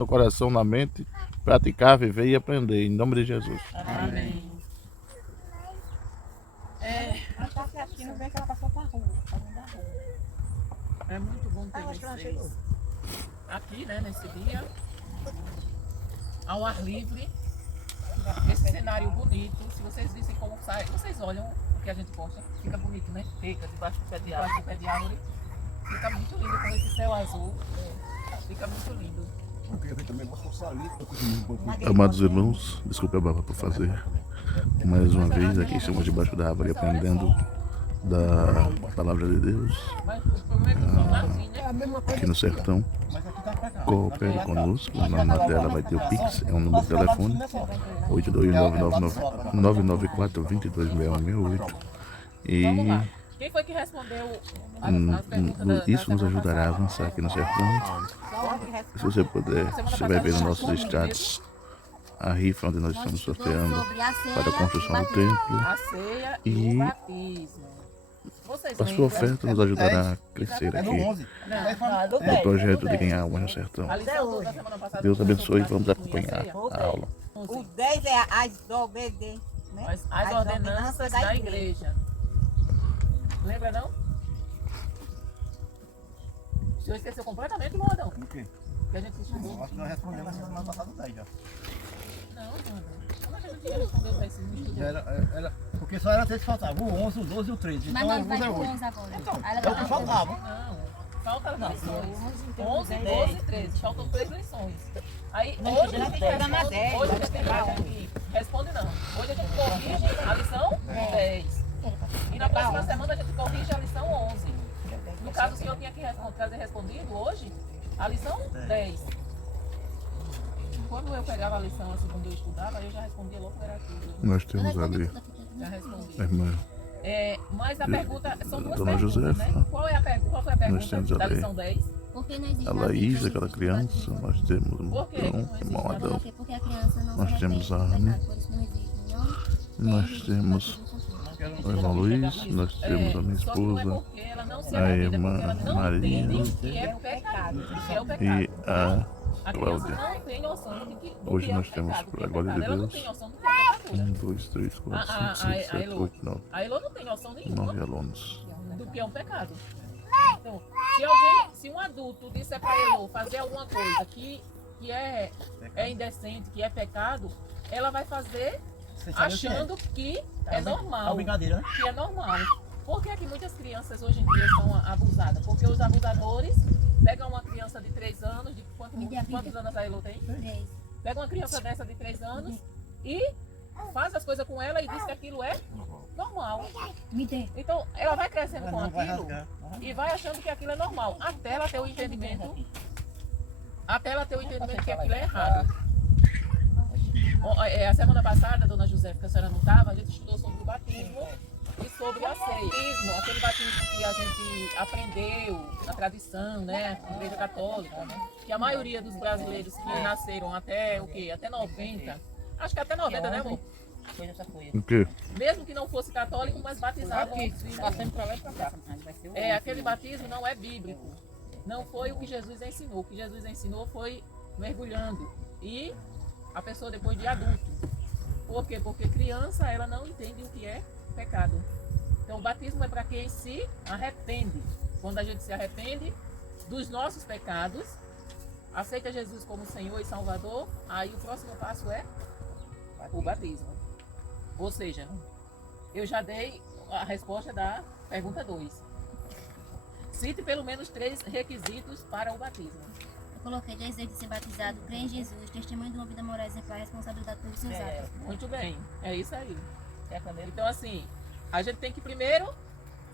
no coração, na mente, praticar, viver e aprender. Em nome de Jesus. Amém. Tá assistindo, vê que ela passou pra rua, pra dentro da rua. É muito bom ter vocês aqui, né, nesse dia, ao ar livre, esse cenário bonito. Se vocês vissem como sai, vocês olham o que a gente posta, fica bonito, né? Fica debaixo do pé de árvore, fica muito lindo com esse céu azul, fica muito lindo. Amados irmãos, desculpe a barba por fazer mais uma vez aqui, estamos debaixo da árvore aprendendo da palavra de Deus aqui no sertão. Coopere conosco, na tela vai ter o Pix, é um número de telefone 82999 e Quem foi que respondeu isso nos ajudará a avançar aqui no sertão. Se você puder, você vai ver nos nossos status a rifa onde nós estamos sorteando para a construção do templo. a ceia e o batismo. A sua oferta nos ajudará a crescer aqui no projeto de ganhar almas no sertão. Deus abençoe e vamos acompanhar a aula. O 10 é as obediências, né? As ordenanças da igreja. Lembra não? O senhor esqueceu completamente, Moradão? O quê? Que a gente estudou. Acho que nós respondemos na semana passada 10 já. Não, Moradão. Como é que a gente respondeu para esse não Já era, porque só era 3 que faltavam, o 11, o 12 e o 13. Mas Então nós vai é pro hoje. 11 agora. Então, Aí ela é o que vai faltava. Não, falta lições. 11, 12 e 13. Faltam 3 lições. Aí hoje a gente responde. Hoje a gente responde não. Hoje a gente corrige a lição 10. E na próxima semana a gente corrige a lição 11. No caso, o senhor tinha que trazer respondido hoje a lição 10. Quando eu pegava a lição assim, quando eu estudava, eu já respondia logo que era aquilo. Nós temos ali Já a respondia. irmã Mas a pergunta, são duas Dona perguntas, Josefa. né? Qual foi a Nós pergunta temos da ali lição 10? Porque não existe a Laís, aquela criança, nós temos o Por quê? Montão, o irmão Adão, Porque a criança não nós se temos a arrepende do Ana, pecado, por isso não existe. Não nós temos o irmão Luiz, nós temos a minha Só que não é esposa porque ela não se a arrepende, é irmã porque ela não Maria entende que é pecado. Que é o pecado. e a A criança Cláudia. não tem noção de que do Hoje que é nós temos, pecado, do que para é a glória de pecado. Ela não Deus, tem noção do que é pecadura. 1, 2, 3, 4, 5, 6, 7, Elô. 8, 9, A Elô não tem noção nenhuma 9 alunos. do que é um pecado. Então, se um adulto disser para Elô fazer alguma coisa que é indecente, que é pecado, ela vai fazer Vocês sabem o que é? achando que é É normal. uma brincadeira, né? Que é normal. Por que é que muitas crianças hoje em dia são abusadas? Porque os abusadores pegam uma criança de 3 anos, de quantos anos a Elô tem? 10. Pega uma criança dessa de 3 anos e faz as coisas com ela e diz que aquilo é normal. Me dê. Então, ela vai crescendo com Não vai aquilo rasgar. e vai achando que aquilo é normal. Até ela ter o entendimento que aquilo é errado. A semana passada, dona José, que a senhora não estava, a gente estudou sobre o batismo e sobre a ceia. Aquele batismo que a gente aprendeu na tradição, né? Na Igreja Católica, né? Que a maioria dos brasileiros que nasceram até o quê? Até 90. Acho que até 90, né, amor? O quê? Mesmo que não fosse católico, mas batizado. Passando pra lá e pra cá. Aquele batismo não é bíblico. Não foi o que Jesus ensinou. O que Jesus ensinou foi mergulhando. E a pessoa depois de adulto. Por quê? Porque criança, ela não entende o que é pecado. Então o batismo é para quem se arrepende. Quando a gente se arrepende dos nossos pecados, aceita Jesus como Senhor e Salvador, aí o próximo passo é o batismo. Ou seja, eu já dei a resposta da pergunta 2. Cite pelo menos 3 requisitos para o batismo. Eu coloquei desejo de ser batizado, crer em Jesus, testemunho de uma vida moral exemplar, responsabilidade pelos seus atos. Muito bem, é isso aí. Então assim, a gente tem que primeiro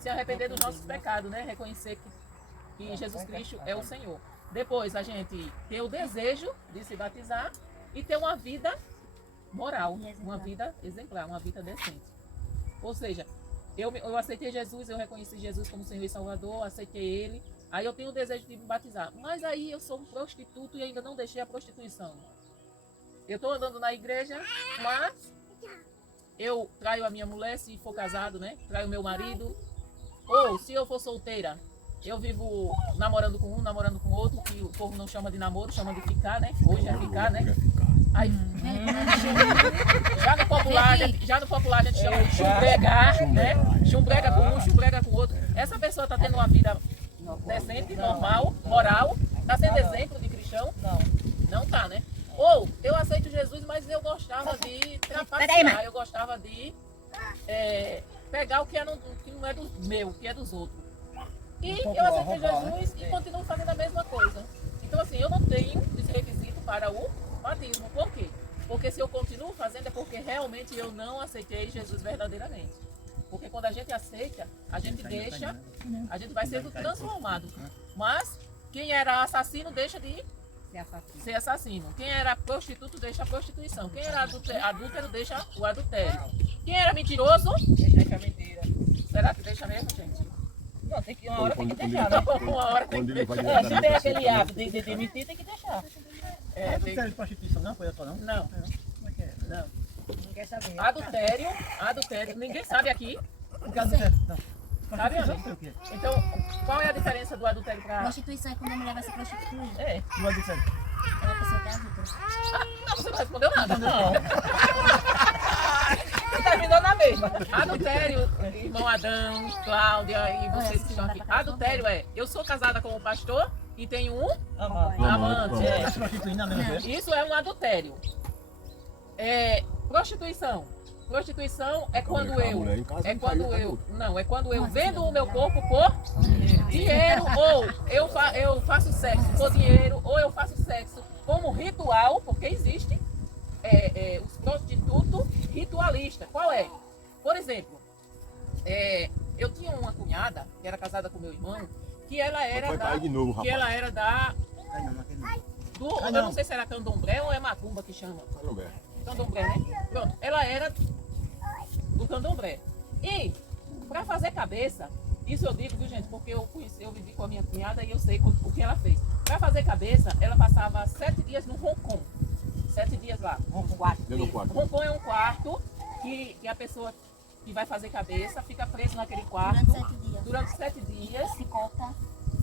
se arrepender dos nossos pecados, né? Reconhecer que Jesus Cristo é o Senhor. Depois a gente ter o desejo de se batizar e ter uma vida moral, uma vida exemplar, uma vida decente. Ou seja, eu aceitei Jesus, eu reconheci Jesus como Senhor e Salvador, aceitei Ele, aí eu tenho o desejo de me batizar. Mas aí eu sou um prostituto e ainda não deixei a prostituição. Eu estou andando na igreja, mas eu traio a minha mulher, se for casado, né? Traio meu marido. Ou se eu for solteira, eu vivo namorando com um, namorando com outro, que o povo não chama de namoro, chama de ficar, né? Hoje é ficar, né? Aí, já no popular a gente chama de chumbregar, né? Chumbrega com um, chumbrega com o outro. Essa pessoa está tendo uma vida decente, normal, moral, está sendo exemplo de cristão? Não tá, né? Ou eu aceito Jesus, mas eu gostava de trapacear, eu gostava de pegar o que não é do meu, o que é dos outros. E eu aceitei Jesus e continuo fazendo a mesma coisa. Então assim, eu não tenho esse requisito para o batismo. Por quê? Porque se eu continuo fazendo é porque realmente eu não aceitei Jesus verdadeiramente. Porque quando a gente aceita, a gente deixa, a gente vai sendo transformado. Mas quem era assassino deixa de ser assassino. Quem era prostituto deixa a prostituição. Quem era adúltero deixa o adultério. Quem era mentiroso deixa a mentira. Será que deixa mesmo, gente? Não, tem que, uma hora tem que deixar, né? Uma hora tem que deixar. Se tem aquele hábito de mentir, tem que deixar. Adultério de prostituição não foi só não? Não. Como é que é? Não. Não quer saber. Adultério, ninguém sabe aqui. O que é adultério? Não. Sabe, Prostituição amigo? foi o quê? Então, qual é a diferença do adultério para... Prostituição é quando a mulher vai se prostituir. É. O adultério. É uma pessoa que é adulta. Não, você não respondeu nada. Não. Terminou na mesma. Adultério, irmão Adão, Cláudia e vocês que estão aqui. Adultério é, eu sou casada com um pastor e tenho um amante. Está se prostituindo na mesma vez? Isso é um adultério. Prostituição. Prostituição é quando eu vendo o meu corpo por dinheiro, ou eu faço sexo por dinheiro, ou eu faço sexo como ritual, porque existe os prostitutos ritualistas. Qual é? Por exemplo, eu tinha uma cunhada que era casada com meu irmão, que ela era eu não sei se era candomblé ou é macumba que chama. Candomblé, né? Pronto, ela era do candomblé. E para fazer cabeça, isso eu digo, viu, gente, porque eu vivi com a minha cunhada e eu sei o que ela fez. Para fazer cabeça, ela passava 7 dias no Roncon. 7 dias lá. Roncon é um quarto que a pessoa que vai fazer cabeça fica presa naquele quarto durante 7 dias. Se corta.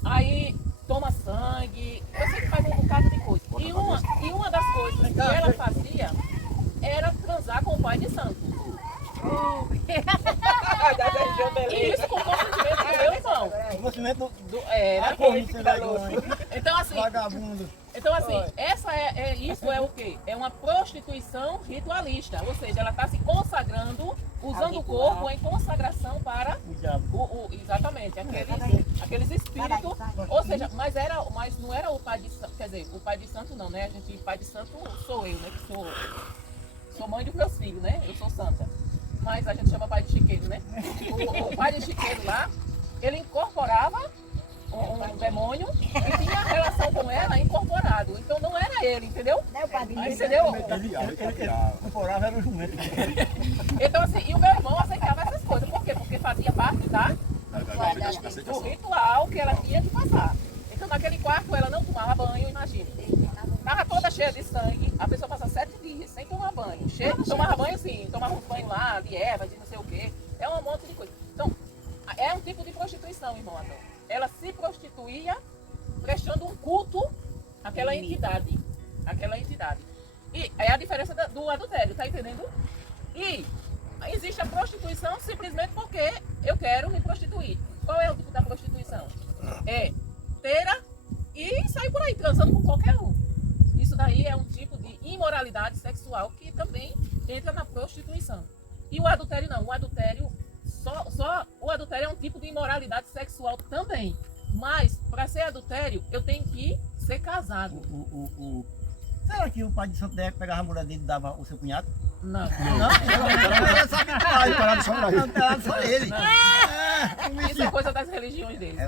Aí toma sangue, eu sei que faz um bocado de coisa. E uma das coisas que ela fazia era transar com o pai de santo. E isso com consentimento do meu irmão. Conhecimento Era. Então assim, vagabundo. Então assim, isso é o quê? É uma prostituição ritualista. Ou seja, ela está se consagrando, usando o corpo em consagração para O diabo. exatamente, aqueles espíritos. Ou seja, mas não era o pai de santo, quer dizer, o pai de santo não, né? Pai de santo sou eu, né? Que sou mãe dos meus filhos, né? Eu sou santa. Mas a gente chama pai de chiqueiro, né? O pai de chiqueiro lá, ele incorporava um demônio e tinha relação com ela incorporado. Então não era ele, entendeu? Entendeu? Ele incorporava, era o jumento. Então assim, e o meu irmão aceitava essas coisas. Por quê? Porque fazia parte do ritual que ela tinha que passar. Então naquele quarto ela não tomava banho, imagina. Estava toda cheia de sangue, a pessoa passa 7 dias sem tomar banho. Tomava banho sim, tomava uns banhos lá, de ervas, de não sei o quê. É um monte de coisa. Então, é um tipo de prostituição, irmão Adão. Ela se prostituía prestando um culto àquela entidade. E é a diferença do adultério, tá entendendo? E existe a prostituição simplesmente porque eu quero me prostituir. Qual é o tipo da prostituição? É teira e sair por aí transando com qualquer um. Isso daí é um tipo de imoralidade sexual que também entra na prostituição. E o adultério não. O adultério o adultério é um tipo de imoralidade sexual também. Mas para ser adultério eu tenho que ser casado. Será que o pai de santo pegava a mulher dele e dava o seu cunhado? Não. Não, só que parado só ele. Isso é coisa das religiões deles.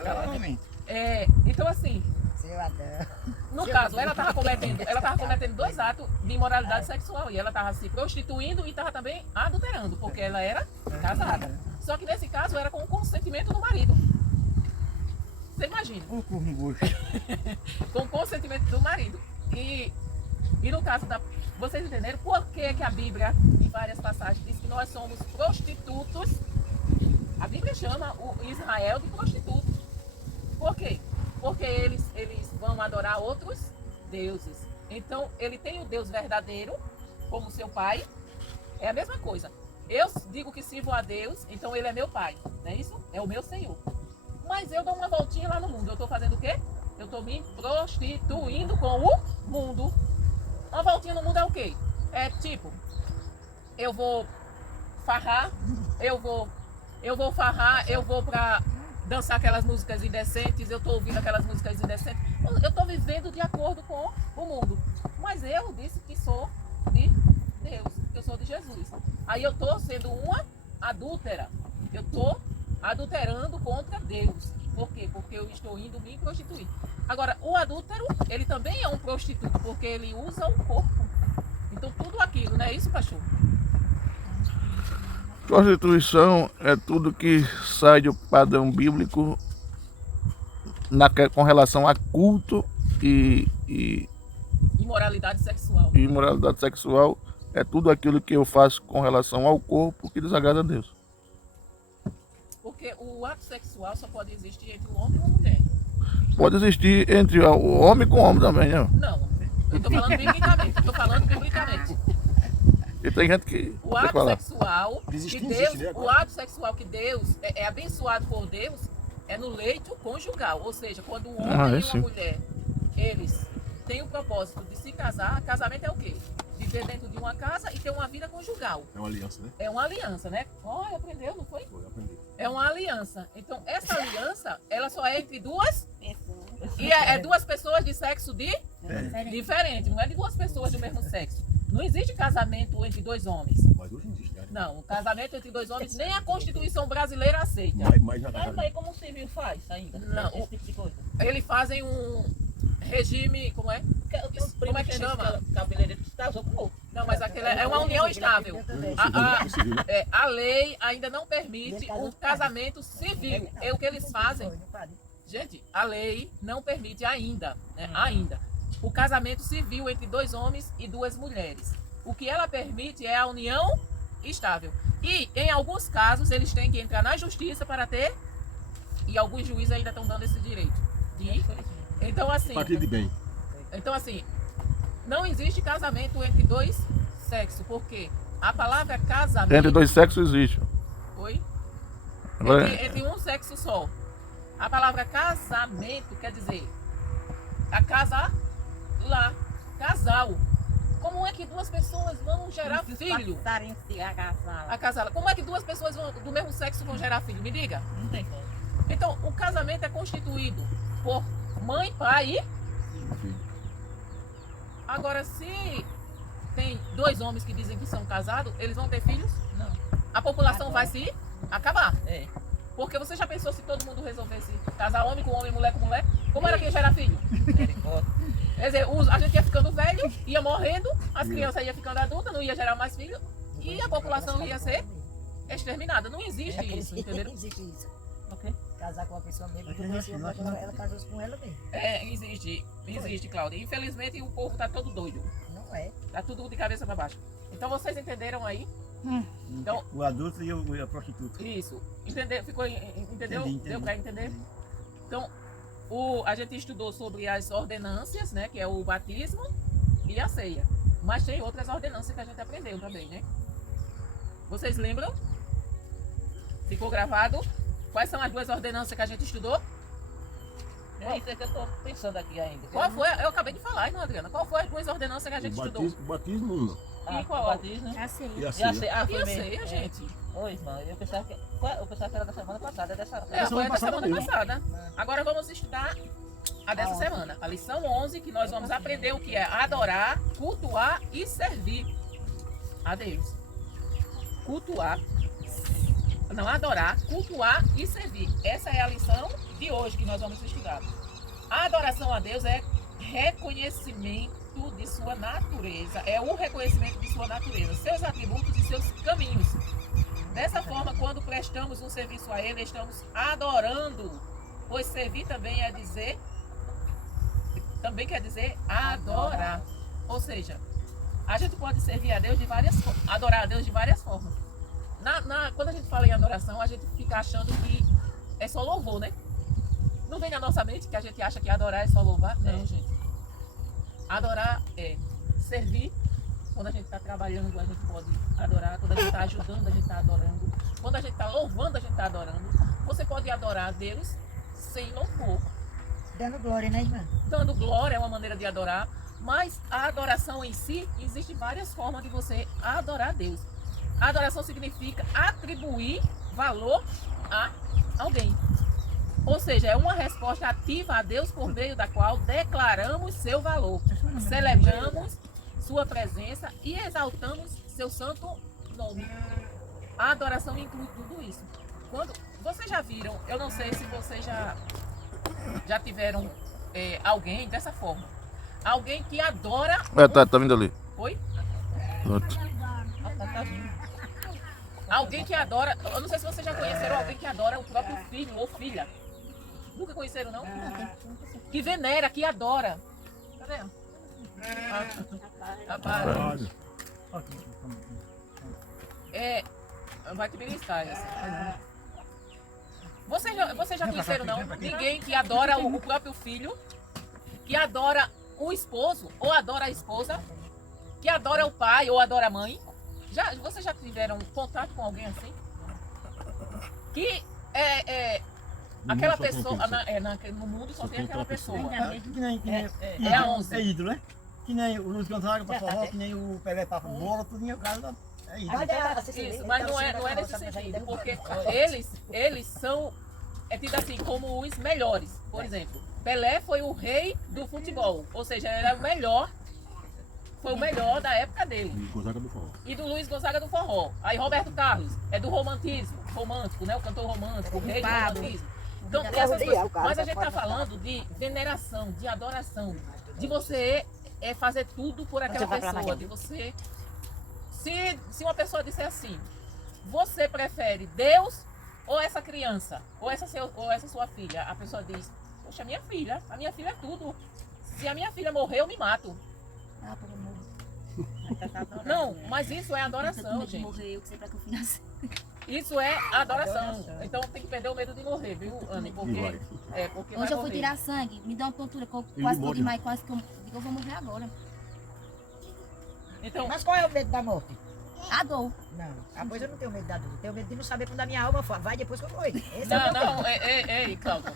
Então assim, Seu Adão. no caso, ela estava cometendo 2 atos de imoralidade sexual. E ela estava se prostituindo e estava também adulterando, porque ela era casada. Só que nesse caso era com o consentimento do marido. Você imagina? O corno gosto. Com o consentimento do marido. E no caso vocês entenderam por que a Bíblia, em várias passagens, diz que nós somos prostitutos? A Bíblia chama o Israel de prostituto. Por quê? Porque eles vão adorar outros deuses. Então, ele tem o Deus verdadeiro como seu pai. É a mesma coisa. Eu digo que sirvo a Deus, então ele é meu pai. Não é isso? É o meu Senhor. Mas eu dou uma voltinha lá no mundo. Eu estou fazendo o quê? Eu estou me prostituindo com o mundo. Uma voltinha no mundo é o quê? É tipo, eu vou farrar, eu vou para dançar aquelas músicas indecentes, eu estou ouvindo aquelas músicas indecentes. Eu estou vivendo de acordo com o mundo. Mas eu disse que sou de Deus, que eu sou de Jesus. Aí eu estou sendo uma adúltera. Eu estou adulterando contra Deus. Por quê? Porque eu estou indo me prostituir. Agora, o adúltero, ele também é um prostituto, porque ele usa o corpo. Então, tudo aquilo, não é isso, pastor? Prostituição é tudo que sai do padrão bíblico com relação a culto e Imoralidade sexual. imoralidade sexual. É tudo aquilo que eu faço com relação ao corpo que desagrada a Deus. Porque o ato sexual só pode existir entre um homem e uma mulher. Pode existir entre o homem com homem também, né? Não, eu estou falando biblicamente. E tem gente que O ato sexual Existe, que não Deus, existe, né, agora? o ato sexual que Deus é abençoado por Deus é no leito conjugal, ou seja, quando um homem e sim. uma mulher eles têm o propósito de se casar, casamento é o quê? Viver dentro de uma casa e ter uma vida conjugal. É uma aliança, né? É uma aliança, né? Olha, aprendeu, não foi? Foi, eu aprendi. É uma aliança. Então, essa aliança, ela só é entre duas Pessoas. e é duas pessoas de sexo diferente, não é de duas pessoas do mesmo sexo. Não existe casamento entre dois homens. Mas hoje existe, né? Não, casamento entre dois homens nem a Constituição brasileira aceita. Mas já tá. Mas como o civil faz ainda? Não. Esse tipo de coisa. Eles fazem um regime, como é? Como é que chama? Cabeleireiro que se casou com outro. Não, mas aquele é uma união estável. A lei ainda não permite um casamento civil. É o que eles fazem. Gente, a lei não permite ainda, né? Ainda, o casamento civil entre dois homens e duas mulheres. O que ela permite é a união estável. E, em alguns casos, eles têm que entrar na justiça para ter, e alguns juízes ainda estão dando esse direito. Então, Partido de bem. assim, não existe casamento entre dois sexos, porque a palavra casamento... Entre dois sexos existe. Oi? Agora, Entre um sexo só. A palavra casamento quer dizer a casa lá, casal. Como é que duas pessoas vão gerar filho? Passarem-se a casar. A casal. Como é que duas pessoas do mesmo sexo vão gerar filho? Me diga. Não tem como. Então, o casamento é constituído por mãe, pai e... Agora, se tem dois homens que dizem que são casados, eles vão ter filhos? Não. A população vai se acabar. É. Porque você já pensou se todo mundo resolvesse casar homem com homem, mulher com mulher? Como era que ia gerar filho? Quer dizer, a gente ia ficando velho, ia morrendo, as crianças iam ficando adultas, não ia gerar mais filhos e a população ia ser exterminada. Não existe isso, entendeu? Não existe isso. Ok? Casar com uma pessoa mesmo, Mas tu conheceu, eu acho mas ela casou-se com ela mesmo. Existe, Cláudia. Infelizmente o povo tá todo doido. Não é. Tá tudo de cabeça para baixo. Então vocês entenderam aí? Então, O adulto e a prostituta. isso. Entendeu? Entendeu? Entendi. Deu para entender? Então, a gente estudou sobre as ordenâncias, né? Que é o batismo e a ceia. Mas tem outras ordenâncias que a gente aprendeu também, né? Vocês lembram? Ficou gravado? Quais são as duas ordenâncias que a gente estudou? É isso que eu tô pensando aqui ainda. Qual foi? Eu acabei de falar, irmã Adriana. Qual foi as duas ordenâncias que a gente estudou? Batismo não. E qual? O batismo. Já sei. E a Já ceia. sei. E Foi a mesmo. ceia, gente? Oi, irmã. Eu pensava que era da semana passada. É dessa. É, foi da semana mesmo. passada. Agora vamos estudar a dessa semana. A lição 11, que nós vamos aprender o que é adorar, cultuar e servir a Deus. Cultuar. Não, adorar, cultuar e servir. Essa é a lição de hoje que nós vamos estudar. A adoração a Deus é reconhecimento de sua natureza. É o reconhecimento de sua natureza, seus atributos e seus caminhos. Dessa forma, quando prestamos um serviço a Ele, estamos adorando, pois servir também quer dizer adorar. Ou seja, a gente pode servir a Deus de várias formas, adorar a Deus de várias formas. Quando a gente fala em adoração, a gente fica achando que é só louvor, né? Não vem na nossa mente que a gente acha que adorar é só louvar? Não, gente. Adorar é servir. Quando a gente está trabalhando, a gente pode adorar. Quando a gente está ajudando, a gente está adorando. Quando a gente está louvando, a gente está adorando. Você pode adorar a Deus sem louvor. Dando glória, né, irmã? Dando glória é uma maneira de adorar. Mas a adoração em si, existem várias formas de você adorar a Deus. A adoração significa atribuir valor a alguém. Ou seja, é uma resposta ativa a Deus por meio da qual declaramos seu valor, celebramos sua presença e exaltamos seu santo nome. A adoração inclui tudo isso. Quando vocês já viram, eu não sei se vocês já tiveram alguém dessa forma. Alguém que adora... Tá vindo ali. Oi? Pronto. Tá vindo. Alguém que adora... Eu não sei se vocês já conheceram alguém que adora o próprio filho ou filha. Nunca conheceram, não? Que venera, que adora. Cadê? Rapaz. Vai te beliscar essa. Vocês já conheceram, não? Ninguém que adora o próprio filho, que adora o esposo ou adora a esposa, que adora o pai ou adora a mãe. Vocês já tiveram contato com alguém assim? Que aquela pessoa, no mundo só tem aquela pessoa. Que nem É a 11. É ídolo, né? Que nem o Luiz Gonzaga pra forró, que nem o Pelé pra bola, tudo em casa é ídolo. Isso, mas não é nesse sentido, porque eles são tido assim como os melhores. Por exemplo, Pelé foi o rei do futebol, ou seja, ele era o melhor, foi o melhor da época dele. Luiz Gonzaga do forró. E do Luiz Gonzaga do forró. Aí Roberto Carlos é do romantismo, romântico, né? O cantor romântico, o rei do romantismo. Então, essas coisas. Mas a gente está falando de veneração, de adoração, de você fazer tudo por aquela pessoa, de você... Se uma pessoa disser assim, você prefere Deus ou essa criança? Ou essa sua filha? A pessoa diz, poxa, a minha filha é tudo. Se a minha filha morrer, eu me mato. Ah, pelo amor. Não, mas isso é adoração, gente. Morrer, eu que sei pra que eu financei. Isso é adoração. Então tem que perder o medo de morrer, viu, Anne? Porque Hoje vai eu fui morrer. tirar sangue, me dá uma tontura, quase morre. tô demais, quase que eu vou morrer agora. Então, Mas qual é o medo da morte? A dor. Não, pois eu não tenho medo da dor. Eu tenho medo de não saber quando a minha alma vai depois que eu morrer. Esse é o meu medo. ei, Cláudio.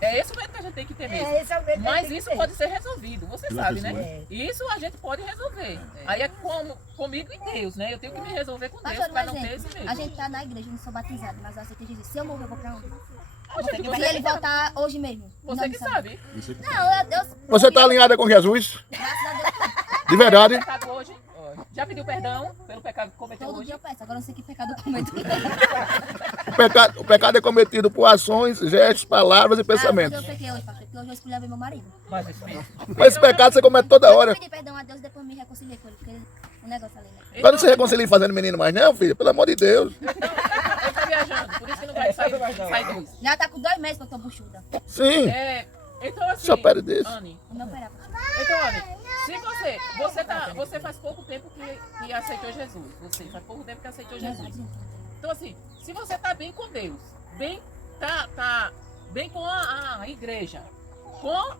É esse o medo que a gente tem que ter mesmo. Esse é o medo que a Mas gente tem isso que ter. pode ser resolvido, você sabe, né? É. Isso a gente pode resolver. Aí é comigo e Deus, né? Eu tenho que me resolver com Deus Pastor, pra um não ter esse exemplo, medo. a gente tá na igreja, eu não sou batizada, mas eu aceitei Jesus. Se eu morrer, eu vou pra onde? Poxa, Se você ele voltar hoje mesmo. Você que sabe. Não, eu Você tá alinhada com Jesus? graças a Deus, De verdade? Pecado hoje. Já pediu perdão pelo pecado que cometeu todo hoje? dia eu peço. Agora eu sei que pecado eu cometo. O pecado é cometido por ações, gestos, palavras e Eu pensamentos. pequei hoje, pastor, porque hoje eu escolhi meu marido. Mas isso mesmo. Mas esse pecado você comete toda Eu hora. pedi perdão a Deus e depois me reconciliei com ele, porque o negócio ali, né? Quando você reconcilia fazendo menino mais não, filho? Pelo amor de Deus. Ele tá viajando, por isso que não vai sair dois. Já tá com 2 meses que eu tô buchuda. Sim. Então assim, Só pede desse. Anne, Vou me operar. então, Anne, se você faz pouco tempo que aceitou Jesus, você faz pouco tempo que aceitou Jesus. Então assim, se você tá bem com Deus, tá bem com a igreja, com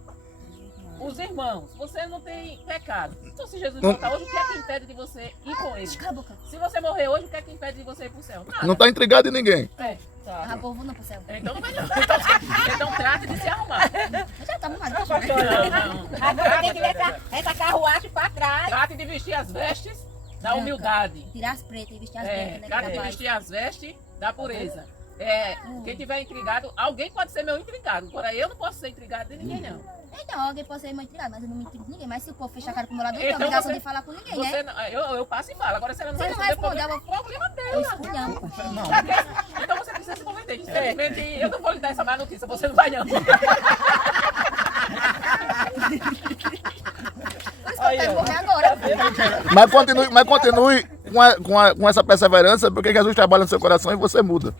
os irmãos, você não tem pecado. Então se Jesus voltar hoje, o que é que impede de você ir com ele? Cala a boca. Se você morrer hoje, o que é que impede de você ir pro céu? Nada. Não tá intrigado em ninguém. Ah, pô, vou não pro céu. Então não vai não. Então trate de se arrumar. Eu já tá arrumado. Não. Agora tem que levar essa carruagem pra trás. Trate de vestir as vestes da humildade. Tirar as pretas e vestir as brancas, né? Trate que de dá vestir as vestes da pureza. Quem tiver intrigado, alguém pode ser meu intrigado. Agora eu não posso ser intrigado de ninguém, não. Então, alguém pode ser muito tirado, mas eu não me intrigo de ninguém. Mas se o povo fechar a cara com o meu lado, eu Então tenho obrigação você- de falar com ninguém, Você, né? eu passo e falo. Agora se ela não Você vai não responder, vai responder, problema Eu dela. esculhambo. Então você precisa se converter. Infelizmente, eu não vou lhe dar essa má notícia. Você não vai não. Por isso que eu quero morrer agora. Mas continue com essa perseverança, porque Jesus trabalha no seu coração e você muda.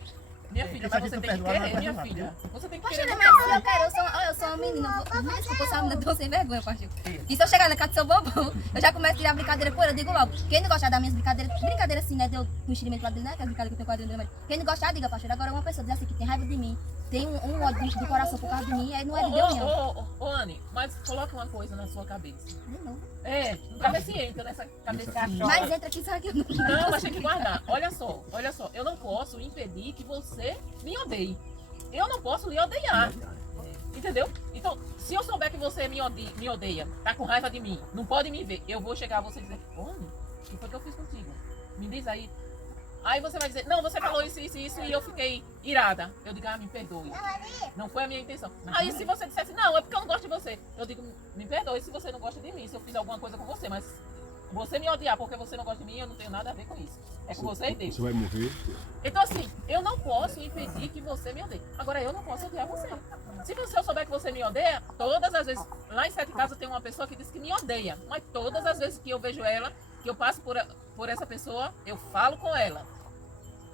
Minha filha, mas você tem que querer, minha filha. Você tem que querer. Pastora, mas se eu quero, eu sou uma menina. Desculpa, eu sou uma menina tão sem vergonha, pastor. E se eu chegar na casa do seu bobão, eu já começo a tirar brincadeira por eu digo logo. Quem não gostar das minhas brincadeiras, brincadeira assim, né? Deu um enxerimento lá dentro, né? Aquela brincadeira que eu tenho quadrinho dele. Quem não gostar, diga, pastor. Agora uma pessoa diz assim que tem raiva de mim, tem um ódio do coração por causa de mim, aí não é de Deus, não. Ô, Anne, mas coloca uma coisa na sua cabeça. De novo. Cabecinha, entra nessa cabecinha. Mas entra aqui, sabe que eu não. Não, mas tem que guardar. Olha só. Eu não posso impedir que você me odeie. Eu não posso lhe odiar. Entendeu? Então, se eu souber que você me odeia, tá com raiva de mim, não pode me ver, eu vou chegar a você e dizer, Anne, o que foi que eu fiz contigo? Me diz aí. Aí você vai dizer, não, você falou isso e eu fiquei irada. Eu digo, me perdoe. Não foi a minha intenção. Aí se você dissesse, não, é porque eu não gosto de você. Eu digo, me perdoe se você não gosta de mim, se eu fiz alguma coisa com você, mas você me odiar porque você não gosta de mim, eu não tenho nada a ver com isso. É com você e Deus. Você vai morrer. Então assim, eu não posso impedir que você me odeie. Agora eu não posso odiar você. Se eu souber que você me odeia, todas as vezes, lá em Sete Casas tem uma pessoa que diz que me odeia, mas todas as vezes que eu vejo ela, que eu passo por essa pessoa, eu falo com ela.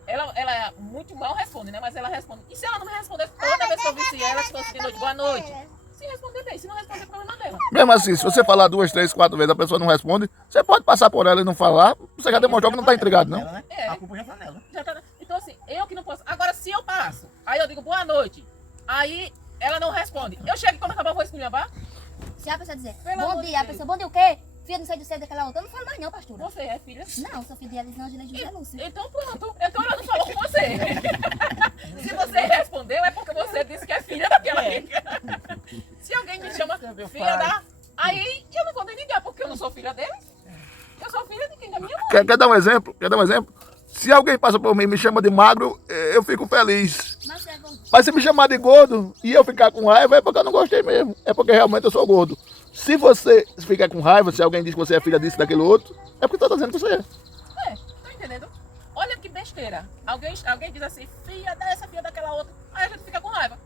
Ela muito mal responde, né? Mas ela responde. E se ela não me responder toda vez que eu visse ela, se fosse de noite, boa noite? Se responder bem, se não responder, é problema dela. Mesmo assim, se você falar 2, 3, 4 vezes, a pessoa não responde, você pode passar por ela e não falar, você já demonstrou que não está intrigado, não? Ela, né? A culpa já tá nela. Já tá, então assim, eu que não posso. Agora, se eu passo, aí eu digo boa noite, aí ela não responde. Eu chego e quando acabar, eu vou esculhambar? Se a pessoa dizer, Pelo bom amor dia, de a Deus. pessoa, bom dia o quê? Filha, não sei do céu daquela outra. Eu não falo mais não, pastora. Você é filha? Não, sou filha de Elisângela e José Lúcio. Então pronto. Então ela não falou com você. Se você respondeu, é porque você disse que é filha daquela rica. Se alguém me chama filha da... Aí eu não vou nem ligar, porque eu não sou filha deles. Eu sou filha de quem? Da minha mãe. Quer dar um exemplo? Se alguém passa por mim e me chama de magro, eu fico feliz. Mas é bom. Mas se me chamar de gordo e eu ficar com raiva, é porque eu não gostei mesmo. É porque realmente eu sou gordo. Se você ficar com raiva, se alguém diz que você é filha disso, daquele outro, é porque tá dizendo que você é. Tá entendendo? Olha que besteira. Alguém diz assim, filha dessa, filha daquela outra. Aí a gente fica com raiva.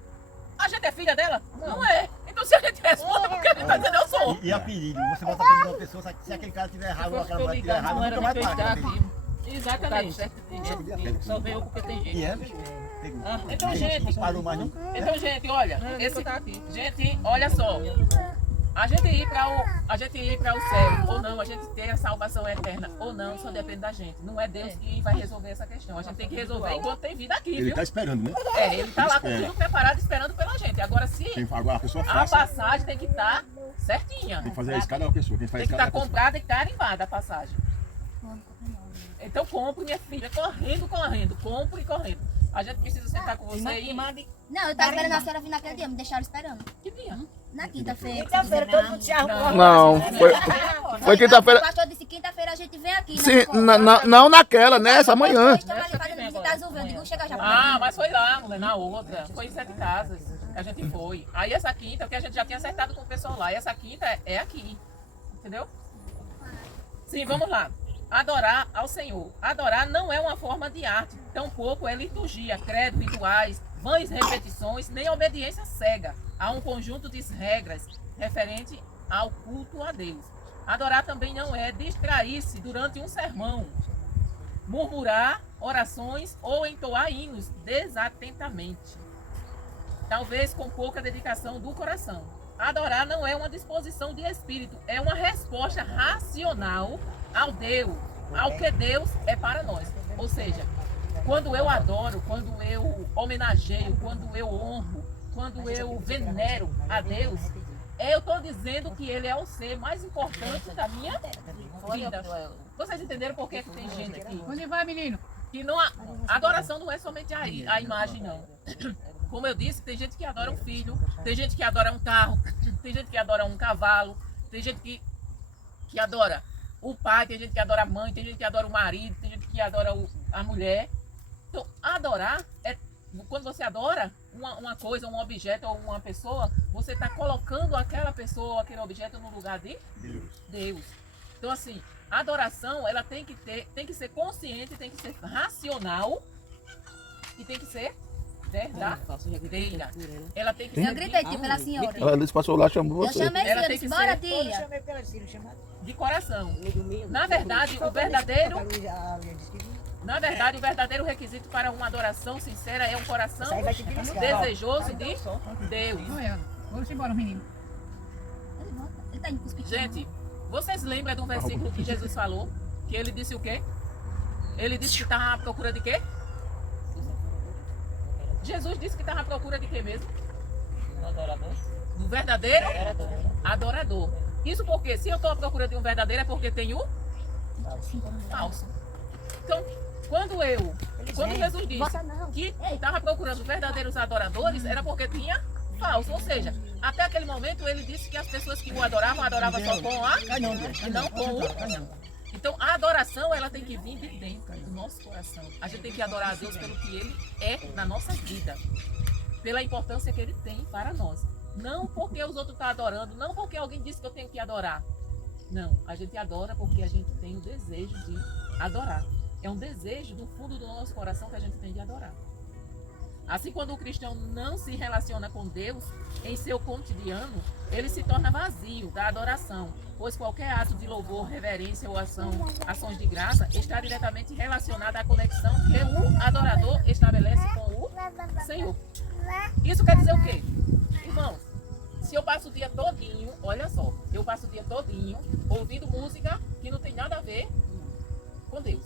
A gente é filha dela? Não é. Então se a gente responde, porque a gente tá dizendo eu sou. E apelido, você bota apelido numa pessoa, se aquele cara tiver raiva, aquela mulher tiver raiva, nunca mais paga. Exatamente. Só veio porque tem gente. E é? Então, gente, Não parou mais nunca? Então, gente, olha, gente, olha só. A gente ir para o céu ou não, a gente ter a salvação eterna ou não, só depende da gente. Não é Deus que vai resolver essa questão. A gente tem que resolver enquanto tem vida aqui, Ele viu? está esperando, né? Ele tá lá com tudo preparado, esperando pela gente. Agora, se Agora a pessoa a faça, passagem tem que estar certinha. tem que fazer a escada da pessoa. Quem faz Tem a que escada estar da pessoa. comprada e carimbada a passagem. Então compre, minha filha, correndo, compre e correndo. A gente precisa sentar com você e mande. Não, eu tava esperando a senhora vir naquele dia, me deixaram esperando. Que dia? Na quinta-feira. Quinta-feira todo mundo se arrumou. Não, foi quinta-feira. O pastor disse quinta-feira a gente vem aqui. Sim, não naquela, nessa amanhã. Estão ali fazendo visita às uvas. Eu digo, chega já. Mas foi lá, mulher, na outra. Foi em Sete Casas. A gente foi. Aí essa quinta, porque a gente já tinha acertado com o pessoal lá. E essa quinta é aqui. Entendeu? Sim, vamos lá. Adorar ao Senhor. Adorar não é uma forma de arte, tampouco é liturgia, credo, rituais, vãs repetições, nem obediência cega. Há um conjunto de regras referente ao culto a Deus. Adorar também não é distrair-se durante um sermão, murmurar orações ou entoar hinos desatentamente, talvez com pouca dedicação do coração. Adorar não é uma disposição de espírito, é uma resposta racional ao que Deus é para nós. Ou seja, quando eu adoro, quando eu homenageio, quando eu honro, quando eu venero a Deus, eu estou dizendo que Ele é o ser mais importante da minha vida. Vocês entenderam por que tem gente aqui? Onde vai, menino? Que não, a adoração não é somente a imagem, não. Como eu disse, tem gente que adora um filho, tem gente que adora um carro, tem gente que adora um cavalo, tem gente que adora o pai, tem gente que adora a mãe, tem gente que adora o marido, tem gente que adora a mulher. Então, adorar é quando você adora uma coisa, um objeto ou uma pessoa, você está colocando aquela pessoa, aquele objeto no lugar de Deus. Então, assim, a adoração, ela tem que ser consciente, tem que ser racional e tem que ser verdadeira. Ela tem que ser. Eu gritei aqui pela senhora. Ela disse, passou lá, chamou Eu você. chamei Ela ela, tem disse, que bora ser- Eu tia. chamei pela Ciro, chamada. de coração. Na verdade, o verdadeiro Na verdade, o verdadeiro requisito para uma adoração sincera é um coração Isso aí vai te beliscar. desejoso de Deus. Vamos embora, menino. Ele volta. Ele tá indo pros pequenos. Gente, vocês lembram do versículo que Jesus falou? Que ele disse o quê? Ele disse que estava à procura de quê? Jesus disse que estava à procura de quê mesmo? Do verdadeiro adorador. Isso porque se eu estou à procura de um verdadeiro é porque tem o falso. Então, quando Jesus disse Volta não. que estava procurando verdadeiros adoradores, era porque tinha falso. Ou seja, até aquele momento ele disse que as pessoas que o adoravam só com a e não com o. Então a adoração ela tem que vir de dentro do nosso coração. A gente tem que adorar a Deus pelo que Ele é na nossa vida, pela importância que Ele tem para nós. Não porque os outros estão adorando, não porque alguém disse que eu tenho que adorar. Não, a gente adora porque a gente tem o desejo de adorar. É um desejo do fundo do nosso coração que a gente tem de adorar. Assim, quando o cristão não se relaciona com Deus em seu cotidiano, ele se torna vazio da adoração, pois qualquer ato de louvor, reverência ou ações de graça está diretamente relacionada à conexão que o adorador estabelece com o Senhor. Isso quer dizer o quê? Irmãos, se eu passo o dia todinho, olha só, eu passo o dia todinho ouvindo música que não tem nada a ver com Deus.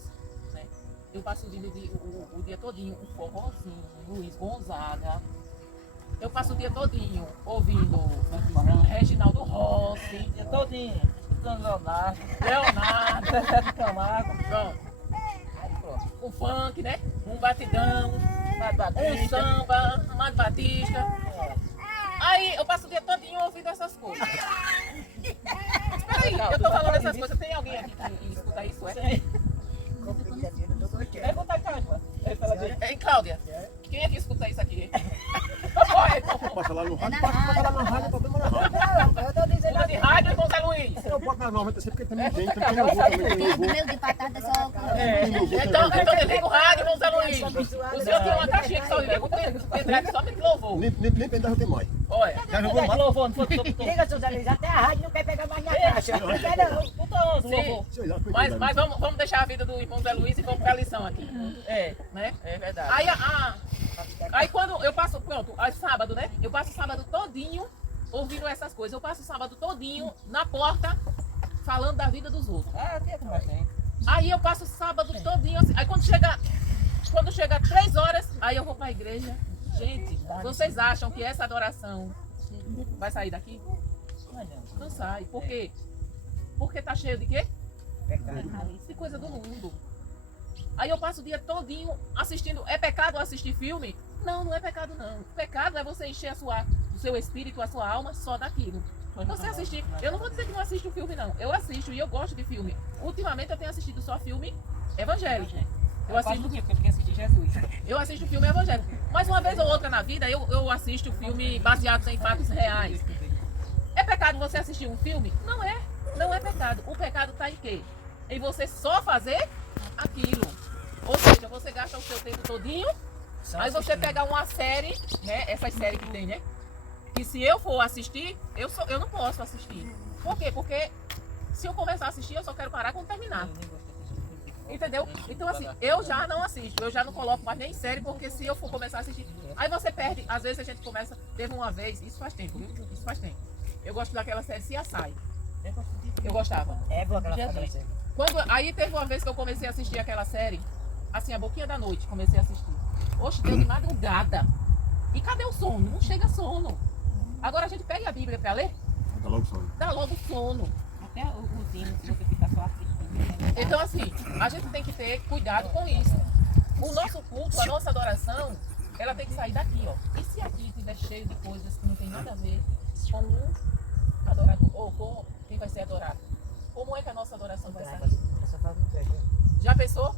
Eu passo o dia todinho um forrozinho, Luiz Gonzaga. Eu passo o dia todinho ouvindo Reginaldo Rossi. O dia todinho, escutando Leonardo. Leonardo. de Camargo. Pronto. Um funk, né? Um batidão. Um Batista. samba. Amado Batista. Aí eu passo o dia todinho ouvindo essas coisas. Espera aí, eu tô falando essas coisas. Tem alguém aqui que escuta isso, é? Pergunta a Cláudia. Ei, Cláudia, quem é que escuta isso aqui? Passa lá no É rádio. na Passa lá rádio. no rádio, problema na rádio. Eu tô dizendo Escuta de rádio, Irmão Zé Luiz. Eu boto na 96 porque também tem, Puta, tem cara, louvor também, tem Tem louvor. meio de batata só. Então desliga o rádio, Irmão Zé Luiz. O senhor tem uma caixinha que só liga com pendrive só que louvor. Nem pendrive tem mais. Olha, Já jogou mais louvor, não foi? Liga, seu Zé Luiz, até a rádio não quer pegar mais na caixa. Não quer não. sim. Sei lá, foi Mas cuidado. vamos deixar a vida do Irmão Zé Luiz e vamos para a lição aqui. Né? É verdade. Aí quando eu passo, pronto, aí sábado, né? Eu passo sábado todinho ouvindo essas coisas. Eu passo sábado todinho na porta falando da vida dos outros. Aí eu passo sábado todinho assim. Aí quando chega 3 horas, aí eu vou para a igreja. Gente, vocês acham que essa adoração vai sair daqui? Não sai. Por quê? Porque tá cheio de quê? De coisa do mundo. Aí eu passo o dia todinho assistindo. É pecado assistir filme? Não, não é pecado não. Pecado é você encher o seu espírito, a sua alma só daquilo. Você assistir. Eu não vou dizer que não assisto filme não. Eu assisto e eu gosto de filme. Ultimamente eu tenho assistido só filme evangélico. Eu assisto filme evangélico. Mas uma vez ou outra na vida eu assisto filme baseados em fatos reais. É pecado você assistir um filme? Não é. Não é pecado. O pecado está em quê? Em você só fazer aquilo. Ou seja, você gasta o seu tempo todinho. Aí você pega uma série, né? Essas séries que tem, né? Que se eu for assistir, eu não posso assistir. Por quê? Porque se eu começar a assistir, eu só quero parar quando terminar. Entendeu? Então assim, eu já não assisto, eu já não coloco mais nem série, porque se eu for começar a assistir, aí você perde, às vezes a gente começa, teve uma vez, isso faz tempo, viu? Isso faz tempo. Eu gosto daquela série CSI. Eu gostava. É boa aquela Jesus. série. Aí teve uma vez que eu comecei a assistir aquela série, assim, a boquinha da noite, comecei a assistir. Oxe, deu de madrugada. E cadê o sono? Não chega sono. Agora a gente pega a Bíblia pra ler, Dá logo sono. dá logo sono. Até os hinos, se você ficar só assistindo. Então, assim, a gente tem que ter cuidado com isso. O nosso culto, a nossa adoração, ela tem que sair daqui, ó. E se aqui estiver cheio de coisas que não tem nada a ver com o adorador, ou com quem vai ser adorado? Como é que a nossa adoração vai sair? Já pensou?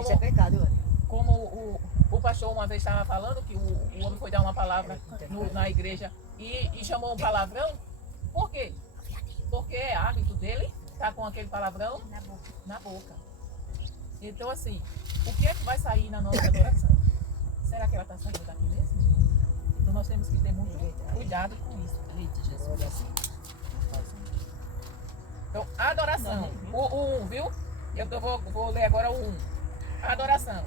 Isso é pecado, Ana. Como o pastor uma vez estava falando, que o homem foi dar uma palavra na igreja e chamou um palavrão. Por quê? Porque é hábito dele estar com aquele palavrão na boca. Então, assim, o que é que vai sair na nossa adoração? Será que ela está saindo daqui mesmo? Então, nós temos que ter muito cuidado com isso. Eita, Jesus. Então, a adoração. O 1, viu? Eu vou ler agora o 1. Adoração.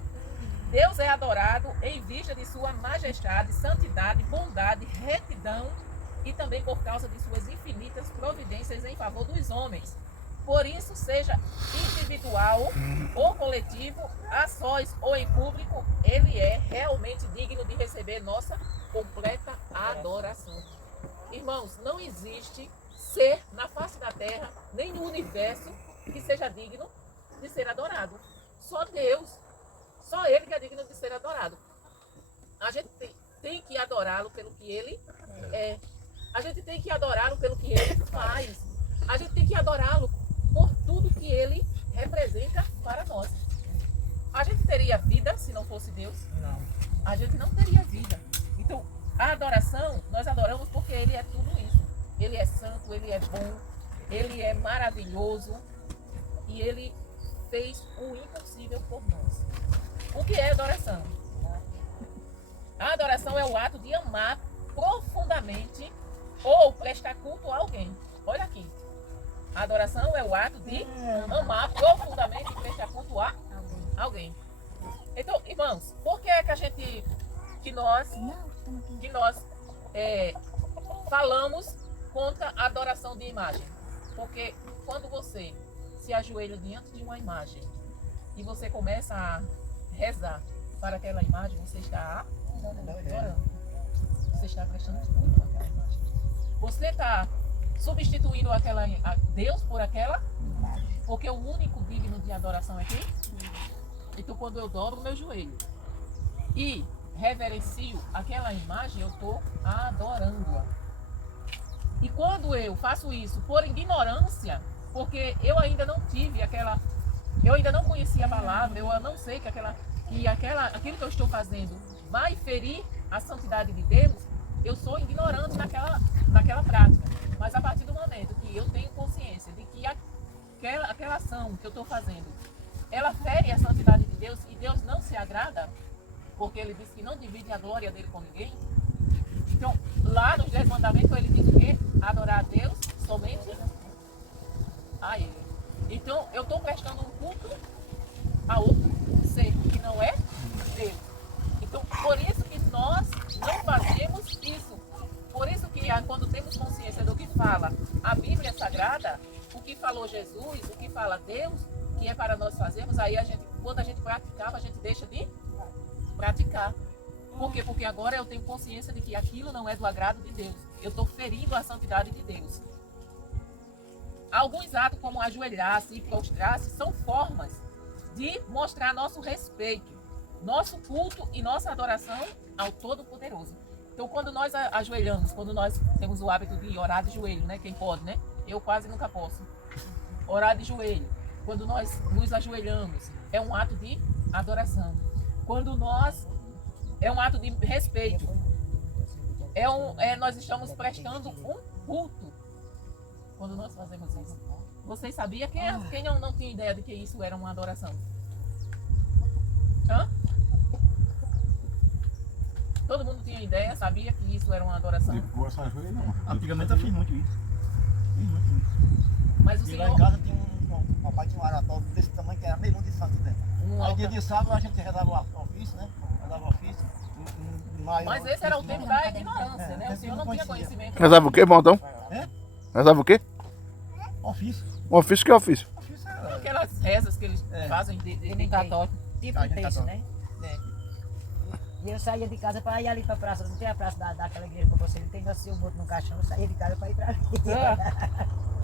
Deus é adorado em vista de sua majestade, santidade, bondade, retidão e também por causa de suas infinitas providências em favor dos homens. Por isso, seja individual ou coletivo, a sós ou em público, ele é realmente digno de receber nossa completa adoração. Irmãos, não existe ser na face da terra, nem no universo, que seja digno de ser adorado. Só Deus, só Ele que é digno de ser adorado. A gente tem que adorá-lo pelo que Ele é. A gente tem que adorá-lo pelo que Ele faz. A gente tem que adorá-lo por tudo que Ele representa para nós. A gente teria vida se não fosse Deus? Não. A gente não teria vida. Então, a adoração, nós adoramos porque Ele é tudo isso. Ele é santo, Ele é bom, Ele é maravilhoso e Ele fez o impossível por nós. O que é adoração? A adoração é o ato de amar profundamente ou prestar culto a alguém. Olha aqui. A adoração é o ato de amar profundamente e prestar culto a alguém. Então, irmãos, por que é que nós falamos contra a adoração de imagem? Porque quando você se ajoelha diante de uma imagem e você começa a rezar para aquela imagem, você está adorando. Você está prestando culto àquela imagem. Você está substituindo a Deus por aquela, porque o único digno de adoração é quem? Então, quando eu dobro o meu joelho e reverencio aquela imagem, eu estou adorando-a. E quando eu faço isso por ignorância, porque eu ainda não tive eu ainda não conhecia a palavra, eu não sei que aquilo que eu estou fazendo vai ferir a santidade de Deus, eu sou ignorante naquela prática. Mas a partir do momento que eu tenho consciência de que aquela ação que eu estou fazendo, ela fere a santidade de Deus e Deus não se agrada, porque Ele diz que não divide a glória dele com ninguém. Então, lá nos 10 mandamentos, Ele diz o quê? Adorar a Deus somente a Ele. Então, eu estou prestando um culto a outro ser que não é Deus. Então, por isso que nós não fazemos isso. Por isso que quando temos consciência do que fala a Bíblia Sagrada, o que falou Jesus, o que fala Deus, que é para nós fazermos, aí quando a gente praticava, a gente deixa de praticar. Por quê? Porque agora eu tenho consciência de que aquilo não é do agrado de Deus. Eu estou ferindo a santidade de Deus. Alguns atos, como ajoelhar-se e prostrar-se, são formas de mostrar nosso respeito, nosso culto e nossa adoração ao Todo-Poderoso. Então, quando nós ajoelhamos, quando nós temos o hábito de orar de joelho, né? Quem pode, né? Eu quase nunca posso. Orar de joelho. Quando nós nos ajoelhamos, é um ato de adoração. Quando é um ato de respeito. Nós estamos prestando um culto quando nós fazemos isso. Vocês sabiam? Quem não tinha ideia de que isso era uma adoração? Hã? Todo mundo tinha ideia, sabia que isso era uma adoração? Depois essa joelha não. Antigamente eu fiz muito isso. Mas o E lá Senhor... em casa tinha um papai tinha um aratório desse tamanho que era meio de santo dentro. Aí dia de sábado a gente rezava o ofício, né? Rezava o ofício. Mas esse era o tempo da ignorância, né? O Senhor não tinha conhecimento. Rezava o quê, Montão? É? Rezava o quê? Ofício. Um ofício que é ofício? Ofício era... Aquelas rezas que eles fazem de católico. Tipo um texto, né? E eu saía de casa para ir ali para a praça, não tem a praça daquela igreja para você, não tem Nosso Senhor morto no caixão, eu saía de casa para ir para ali.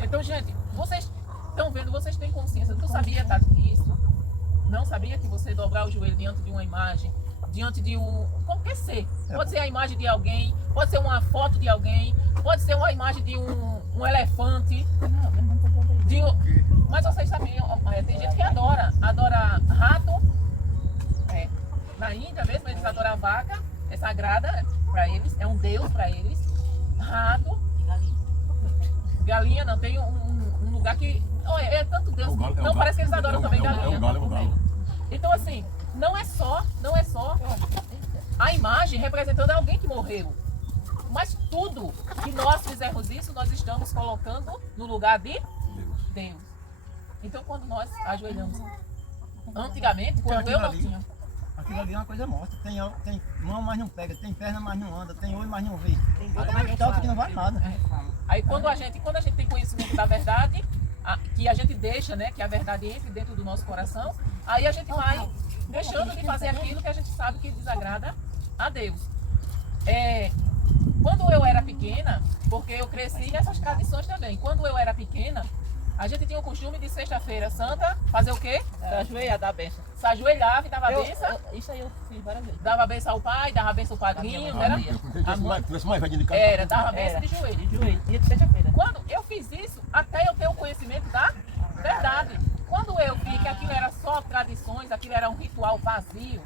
Então, gente, vocês estão vendo, vocês têm consciência. Tu sabia, Tato, disso? Não sabia que você dobrar o joelho diante de uma imagem, diante de qualquer ser. Pode ser a imagem de alguém, pode ser uma foto de alguém, pode ser uma imagem de um elefante. Mas vocês sabiam, tem gente que adora rato. Na Índia mesmo, eles adoram a vaca, é sagrada para eles, é um deus para eles. Rato, galinha, não, tem um lugar que... é tanto deus, não parece que eles adoram também galinha. Então assim, não é só a imagem representando alguém que morreu. Mas tudo que nós fizermos isso, nós estamos colocando no lugar de Deus. Então quando nós ajoelhamos Antigamente, quando eu não tinha. Aquilo ali é uma coisa morta. Tem mão, mas não pega. Tem perna, mas não anda. Tem olho, mas não vê. Tem boca, Até mas uma não toque fala. que não vale nada. Aí quando a gente tem conhecimento da verdade, que a gente deixa, né, que a verdade entre dentro do nosso coração, aí a gente vai deixando de fazer aquilo que a gente sabe que desagrada a Deus. Quando eu era pequena, porque eu cresci nessas tradições também, quando eu era pequena, a gente tinha o costume de sexta-feira santa fazer o quê? Ajoelhar, dar benção. Se ajoelhava e dava benção. Isso aí eu fiz várias vezes. Dava benção ao pai, dava benção ao padrinho, não era? Porque tivesse mais velho de casa. Era, dava benção de joelho. De joelho, dia de sexta-feira. Quando eu fiz isso, até eu ter o conhecimento da verdade. Quando eu vi que aquilo era só tradições, aquilo era um ritual vazio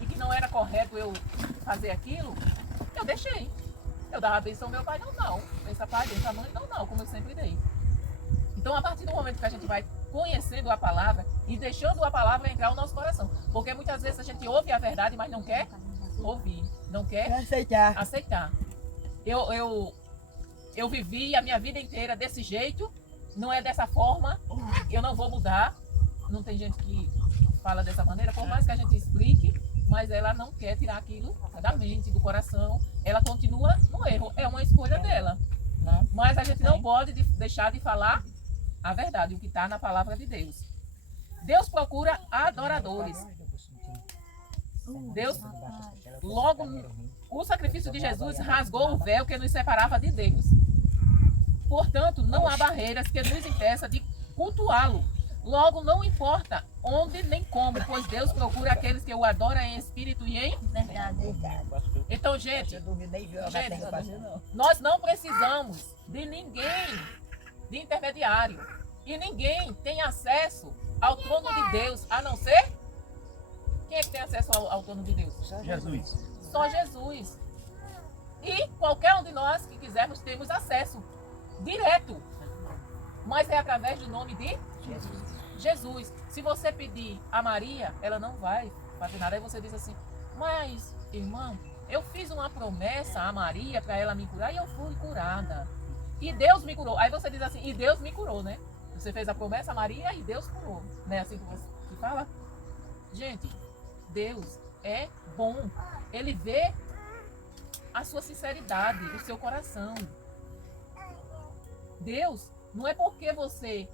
e que não era correto eu fazer aquilo, eu deixei. Eu dava benção ao meu pai, não. Benção pai, benção mãe, não, como eu sempre dei. Então, a partir do momento que a gente vai conhecendo a palavra e deixando a palavra entrar no nosso coração, porque muitas vezes a gente ouve a verdade, mas não quer ouvir, não quer aceitar. Eu vivi a minha vida inteira desse jeito, não é dessa forma, eu não vou mudar. Não tem gente que fala dessa maneira, por mais que a gente explique, mas ela não quer tirar aquilo da mente, do coração, ela continua no erro, é uma escolha dela. Mas a gente não pode deixar de falar a verdade, o que está na palavra de Deus. Deus procura adoradores. Deus, logo, o sacrifício de Jesus rasgou o véu que nos separava de Deus. Portanto, não há barreiras que nos impeçam de cultuá-lo. Logo, não importa onde nem como, pois Deus procura aqueles que o adoram em espírito e em Verdade. Então, gente, Eu dormi nem viu, nós não precisamos de ninguém de intermediário. E ninguém tem acesso ao trono de Deus, a não ser... Quem é que tem acesso ao trono de Deus? Jesus. Só Jesus. E qualquer um de nós que quisermos, temos acesso direto. Mas é através do nome de Jesus. Se você pedir a Maria, ela não vai fazer nada. Aí você diz assim, mas, irmã, eu fiz uma promessa a Maria para ela me curar e eu fui curada. E Deus me curou. Aí você diz assim, e Deus me curou, né? Você fez a promessa a Maria e Deus curou. Não é assim que você fala? Gente, Deus é bom. Ele vê a sua sinceridade, o seu coração. Deus, não é porque você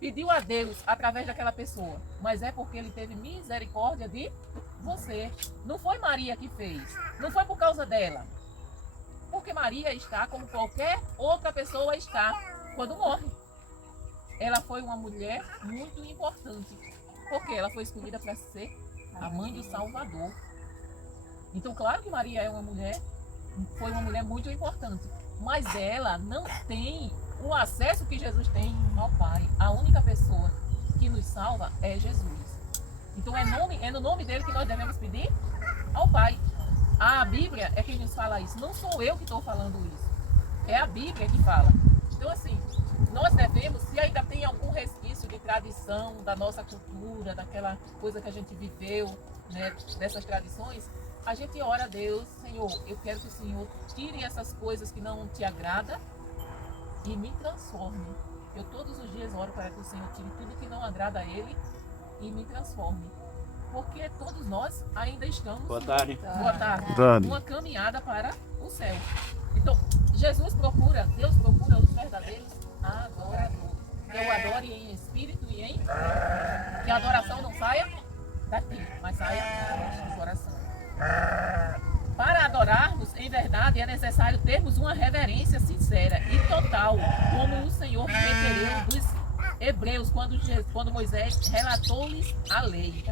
pediu a Deus através daquela pessoa, mas é porque Ele teve misericórdia de você. Não foi Maria que fez. Não foi por causa dela. Porque Maria está como qualquer outra pessoa está quando morre. Ela foi uma mulher muito importante, porque ela foi escolhida para ser a mãe do Salvador. Então, claro que Maria foi uma mulher muito importante, mas ela não tem o acesso que Jesus tem ao Pai. A única pessoa que nos salva é Jesus. Então, é no nome dele que nós devemos pedir ao Pai. A Bíblia é quem nos fala isso. Não sou eu que estou falando isso. É a Bíblia que fala. Então, assim, nós devemos, se ainda tem algum resquício de tradição da nossa cultura, daquela coisa que a gente viveu, né, dessas tradições, a gente ora a Deus, Senhor, eu quero que o Senhor tire essas coisas que não te agradam e me transforme. Eu todos os dias oro para que o Senhor tire tudo que não agrada a Ele e me transforme. Porque todos nós ainda estamos Boa tarde. numa caminhada para o céu. Então, Deus procura os verdadeiros adoradores. Que o adore em espírito e em... Que a adoração não saia daqui, mas saia do coração. Para adorarmos, em verdade, é necessário termos uma reverência sincera e total, como o Senhor requereu dos hebreus, quando Moisés relatou-lhes a lei,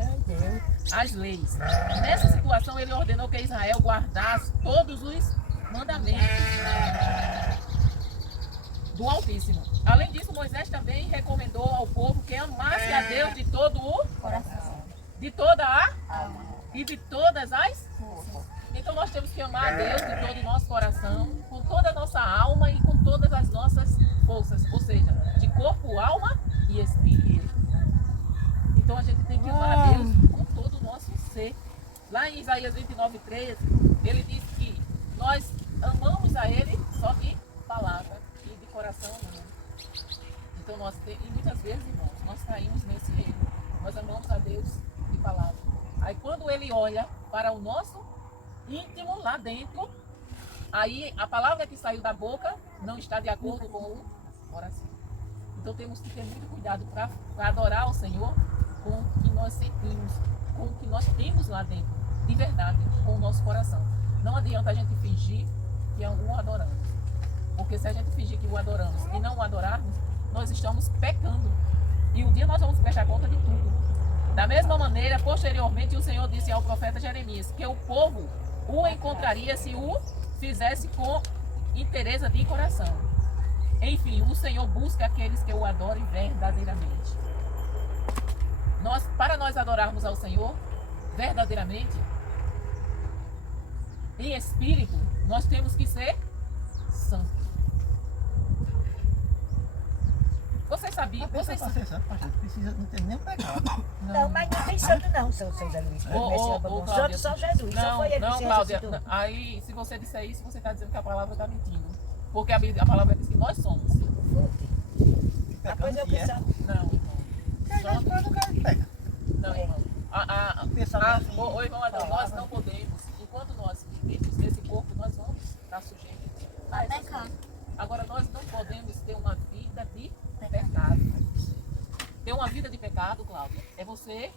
as leis. Nessa situação, ele ordenou que Israel guardasse todos os mandamentos do Altíssimo. Além disso, Moisés também recomendou ao povo que amasse a Deus de todo o coração, de toda a alma e de todas as forças. Então nós temos que amar a Deus de todo o nosso coração, com toda a nossa alma e com todas as nossas forças, ou seja, de corpo, alma e espírito. Então a gente tem que amar a Deus com todo o nosso ser. Lá em Isaías 29:3, ele diz que nós amamos a Ele só de palavra e de coração não. Então e muitas vezes, irmãos, nós caímos nesse erro. Nós amamos a Deus de palavra. Aí quando ele olha para o nosso íntimo lá dentro, aí a palavra que saiu da boca não está de acordo com o coração. Então temos que ter muito cuidado para adorar ao Senhor com o que nós sentimos, com o que nós temos lá dentro, de verdade, com o nosso coração. Não adianta a gente fingir que o adoramos. Porque se a gente fingir que o adoramos e não o adorarmos, nós estamos pecando. E um dia nós vamos prestar conta de tudo. Da mesma maneira, posteriormente, o Senhor disse ao profeta Jeremias que o povo o encontraria se o fizesse com inteireza de coração. Enfim, o Senhor busca aqueles que o adorem verdadeiramente. Para nós adorarmos ao Senhor verdadeiramente, em espírito, nós temos que ser santos. Vocês sabiam? Vocês Para ser santo, pastor, precisa não ter nenhum pecado. Não, mas não tem santo não, seu Zé Luiz. Santo só Jesus, só foi ele que se Cláudia, ressuscitou. aí se você disser isso, você está dizendo que a palavra está mentindo. Porque a palavra diz que nós somos. Depois eu pensava, Não, Mas o cara pega. não, irmão. Ô, irmão Adão, nós não podemos, enquanto nós vivemos nesse corpo, nós vamos estar sujeitos a essas coisas. Agora, nós não podemos ter uma vida de pecado. Ter uma vida de pecado, Cláudia, é você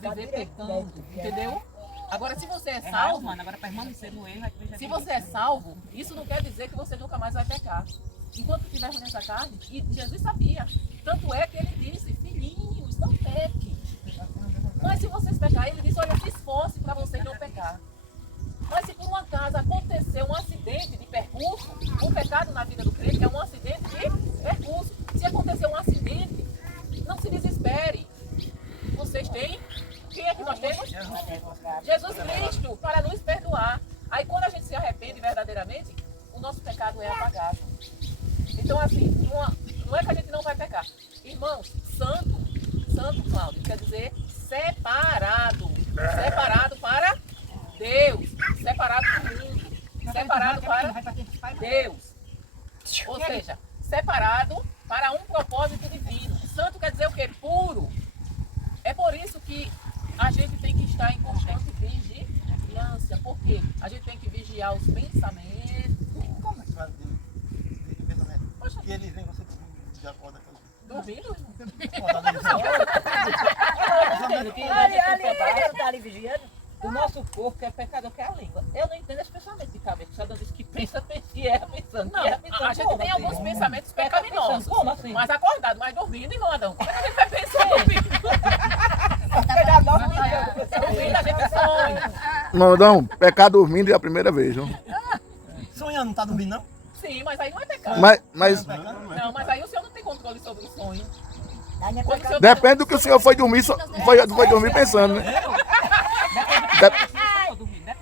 viver pecando, entendeu? Agora, se você é salvo, Agora permanecer no erro, se você é salvo, isso não quer dizer que você nunca mais vai pecar. Enquanto estivermos nessa carne, e Jesus sabia, tanto é que ele disse, filhinhos, não peque. Mas se vocês pecarem, ele disse, olha, se esforce para vocês não pecar. Mas se por um acaso acontecer um acidente de percurso, o pecado na vida do crente é um acidente de percurso. Se acontecer um acidente, não se desespere. Vocês têm? Quem é que nós temos? Jesus Cristo, para nos perdoar. Aí quando a gente se arrepende verdadeiramente, o nosso pecado é apagado. Então assim, não é que a gente não vai pecar. Irmãos, santo, Cláudio, quer dizer separado. Separado para Deus. Separado do mundo. Separado para Deus. Ou seja, separado para um propósito divino. Santo quer dizer o quê? Puro. É por isso que a gente tem que estar em constante vigilância. Por quê? A gente tem que vigiar os pensamentos. Como é que vai ter pensamento? E eles veem você de acordo com Dormindo? ali, tá ali vigiando. O nosso corpo é pecador, que é a língua. Eu não entendo esse pensamento de cabeça. O Sadão disse que pensa e erra pensando. Não, a gente tem alguns pensamentos pecaminosos. Como assim? Mas acordado, mas dormindo, irmão Adão. Como é que a gente vai pensar dormindo? Dormindo a gente sonha. Não, pecar dormindo é a primeira vez, não? Sonhando, não tá dormindo não? Sim, mas aí não é pecado. Mas Não, mas aí o senhor não tem controle sobre o sonho. Aí é Quando o pecado. senhor depende do que o senhor foi dormir, foi dormir pensando, né?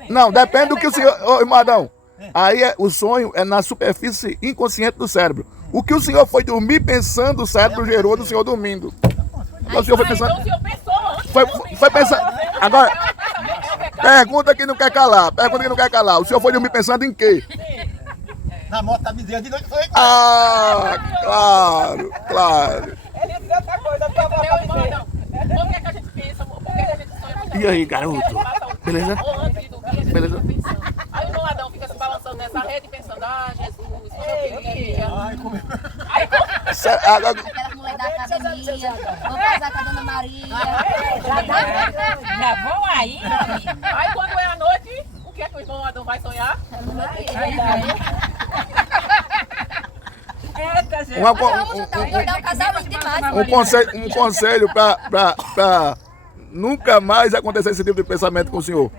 Não, depende do que o senhor... Ô, irmão Adão, aí o sonho é na superfície inconsciente do cérebro. O que o senhor foi dormir pensando, o cérebro gerou do senhor dormindo. O senhor foi então pensando... o senhor pensou antes. Foi pensando... Agora, pergunta que não quer calar. Pergunta que não quer calar. O senhor foi dormir pensando em quê? Na moto da bezerra de noite foi. Ah, claro. Ele diz outra coisa, eu tava Meu irmão Adão, por que a gente pensa? Por que a gente sonha? E aí, garoto? Beleza? Ou antes de dormir, a gente Beleza? fica pensando. Aí o irmão Adão fica se balançando nessa rede pensando, Jesus, como eu queria. Ai, como eu... Aquelas mulheres da academia, vou casar com a Dona Maria. Já vão aí, Aí quando é a noite, o que é que o irmão Adão vai sonhar? Eita, gente. Vamos juntar um casamento demais. Um conselho para nunca mais acontecer esse tipo de pensamento com o senhor.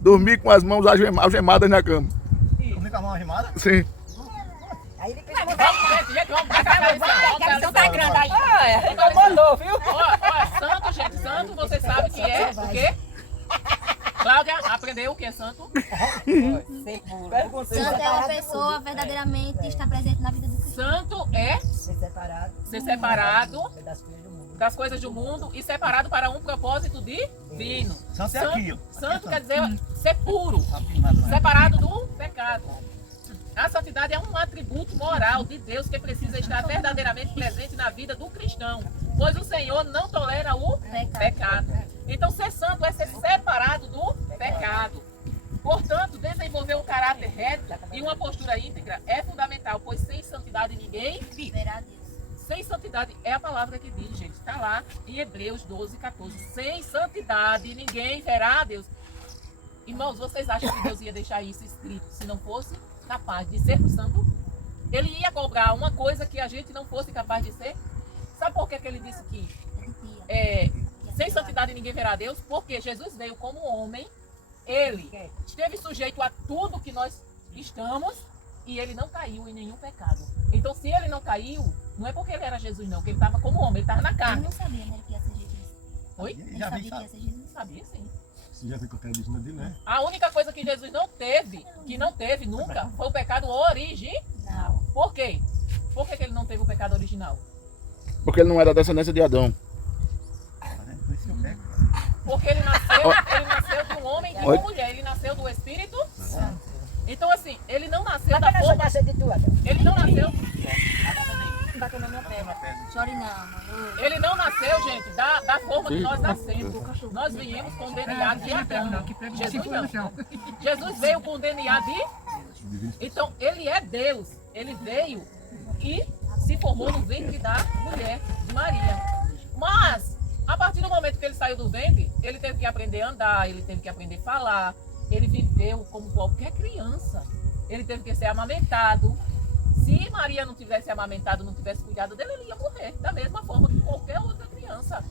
Dormir com as mãos algemadas na cama. Comigo com a mão arrimada? Sim. Aí ele Gente, vamos casar isso. Então tá grande aí. Então mandou, viu? Ó, santo, gente, santo, você sabe que é o quê? Cláudia, aprendeu o que é santo? Santo é uma pessoa verdadeiramente está presente na vida do Cristo. Santo é ser separado ser separado das coisas do mundo. das coisas do mundo e separado para um propósito divino. Santo é aqui, ó. Santo quer dizer ser puro, separado do pecado. A santidade é um atributo moral de Deus que precisa estar verdadeiramente presente na vida do cristão. Pois o Senhor não tolera o pecado. Então, ser santo é ser separado do pecado. Portanto, desenvolver um caráter reto e uma postura íntegra é fundamental, pois sem santidade ninguém Verá a Deus. Sem santidade é a palavra que diz, gente. Está lá em Hebreus 12, 14. Sem santidade ninguém verá a Deus. Irmãos, vocês acham que Deus ia deixar isso escrito se não fosse capaz de sermos santos? Ele ia cobrar uma coisa que a gente não fosse capaz de ser? Sabe por que ele disse que sem santidade ninguém verá a Deus? Porque Jesus veio como homem, ele esteve sujeito a tudo que nós estamos e ele não caiu em nenhum pecado. Então, se ele não caiu, não é porque ele era Jesus, não, porque ele estava como homem, ele estava na Ele carne. não sabia, né, que ia ser Jesus. Oi? Ele Já sabia vi, que ia ser Jesus. Sabia sim. Você já viu que eu quero dizer dele, né? A única coisa que Jesus não teve, nunca, foi o pecado original. Não. Por quê? Por que ele não teve o pecado original? Porque ele não é da descendência de Adão. Por isso que eu pego. Porque ele nasceu de um homem e de uma Oi? mulher. Ele nasceu do Espírito Santo. Então, assim, ele não nasceu Mas da quando eu forma... nascer de tua, Ele não nasceu... Bateu na minha perna. Chore não, mano. Ele não nasceu, gente, da forma que nós nascemos. Nós viemos com o DNA de Adão. Jesus não. Jesus veio com o DNA de... Então, ele é Deus. Ele veio e se formou no ventre da mulher, de Maria. Mas, a partir do momento que ele saiu do ventre, ele teve que aprender a andar, ele teve que aprender a falar. Ele viveu como qualquer criança. Ele teve que ser amamentado. Se Maria não tivesse amamentado, não tivesse cuidado dele, ele ia morrer. Da mesma forma que qualquer outra criança.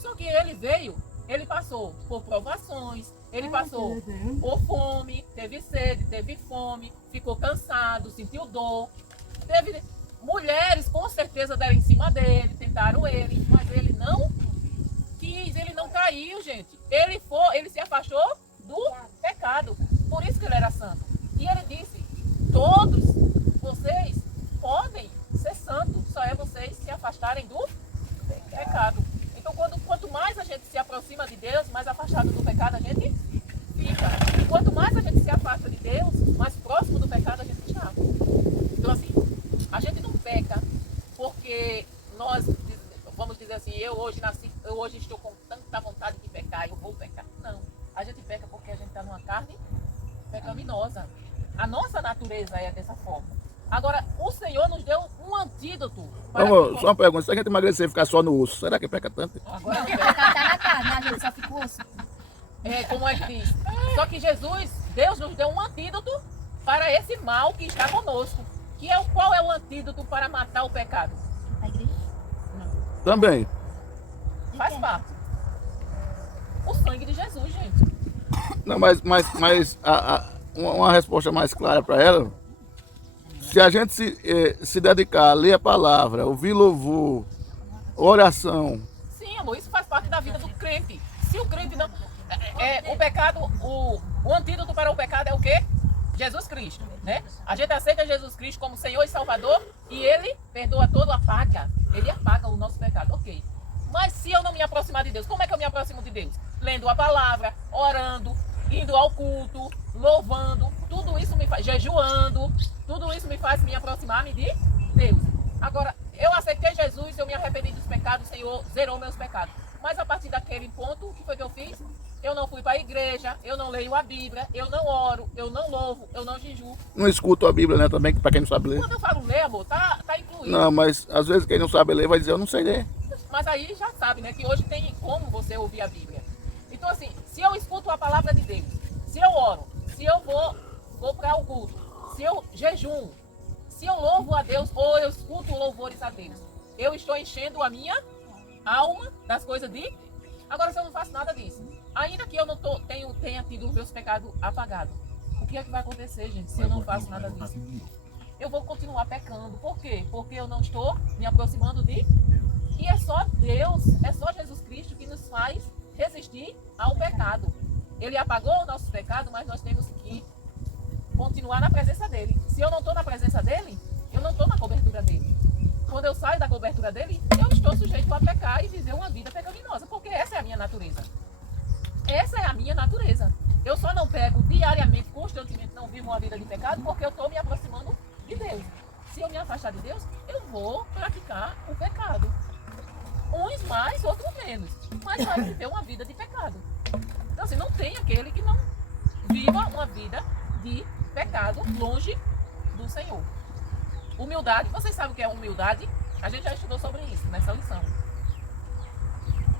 Só que ele veio, ele passou por provações, ele passou por fome, teve sede, teve fome, ficou cansado, sentiu dor. Teve mulheres com certeza deram em cima dele, tentaram ele, mas ele não quis, ele não caiu, gente. Ele se afastou do pecado. Por isso que ele era santo. E ele disse: todos vocês podem ser santos, só é vocês se afastarem do pecado. Então, quanto mais a gente se aproxima de Deus, mais afastado do pecado a gente fica. Quanto mais a gente se afasta de Deus, mais próximo do pecado a gente está. Então, assim, a gente não peca porque nós, vamos dizer assim, eu hoje estou com tanta vontade de pecar, eu vou pecar. Não. A gente peca porque a gente está numa carne pecaminosa. A nossa natureza é dessa forma. Agora, o Senhor nos deu um antídoto. Vamos, só uma pergunta, se a gente emagrecer e ficar só no osso, será que peca tanto? Agora, O pecado tá na carne, a gente só fica o osso. como é que diz? Só que Deus nos deu um antídoto para esse mal que está conosco. Qual é o antídoto para matar o pecado? A igreja? Também. Faz parte. O sangue de Jesus, gente. Não, mas uma resposta mais clara para ela. Se a gente se dedicar a ler a palavra, ouvir louvor, oração. Sim, amor, isso faz parte da vida do crente. Se o crente não... o pecado, o antídoto para o pecado é o quê? Jesus Cristo, né? A gente aceita Jesus Cristo como Senhor e Salvador e Ele perdoa todo, apaga. Ele apaga o nosso pecado, ok. Mas se eu não me aproximar de Deus, como é que eu me aproximo de Deus? Lendo a palavra, orando, indo ao culto, louvando, tudo isso me faz, jejuando, tudo isso me faz me aproximar-me de Deus. Agora, eu aceitei Jesus, eu me arrependi dos pecados, o Senhor zerou meus pecados. Mas a partir daquele ponto, o que foi que eu fiz? Eu não fui para a igreja, eu não leio a Bíblia, eu não oro, eu não louvo, eu não jejuo. Não escuto a Bíblia, né, também, para quem não sabe ler. Quando eu falo ler, amor, tá incluído. Não, mas às vezes quem não sabe ler vai dizer, eu não sei ler. Mas aí já sabe, né, que hoje tem como você ouvir a Bíblia. Então, assim, se eu escuto a palavra de Deus, se eu oro, se eu vou para o culto, se eu jejuo, se eu louvo a Deus ou eu escuto louvores a Deus, eu estou enchendo a minha alma das coisas de... Agora, se eu não faço nada disso, ainda que eu não tenha tido os meus pecados apagados, o que é que vai acontecer, gente, se eu não faço nada disso? Eu vou continuar pecando. Por quê? Porque eu não estou me aproximando de... E é só Deus, é só Jesus Cristo que nos faz resistir ao pecado. Ele apagou o nosso pecado, mas nós temos que continuar na presença dele. Se eu não estou na presença dele, eu não estou na cobertura dele. Quando eu saio da cobertura dele, eu estou sujeito a pecar e viver uma vida pecaminosa, porque essa é a minha natureza. Essa é a minha natureza. Eu só não peco diariamente, constantemente, não vivo uma vida de pecado, porque eu estou me aproximando de Deus. Se eu me afastar de Deus, eu vou praticar o pecado. mais, outros menos. Mas vai viver uma vida de pecado. Então, assim, não tem aquele que não viva uma vida de pecado longe do Senhor. Humildade. Vocês sabem o que é humildade? A gente já estudou sobre isso nessa lição.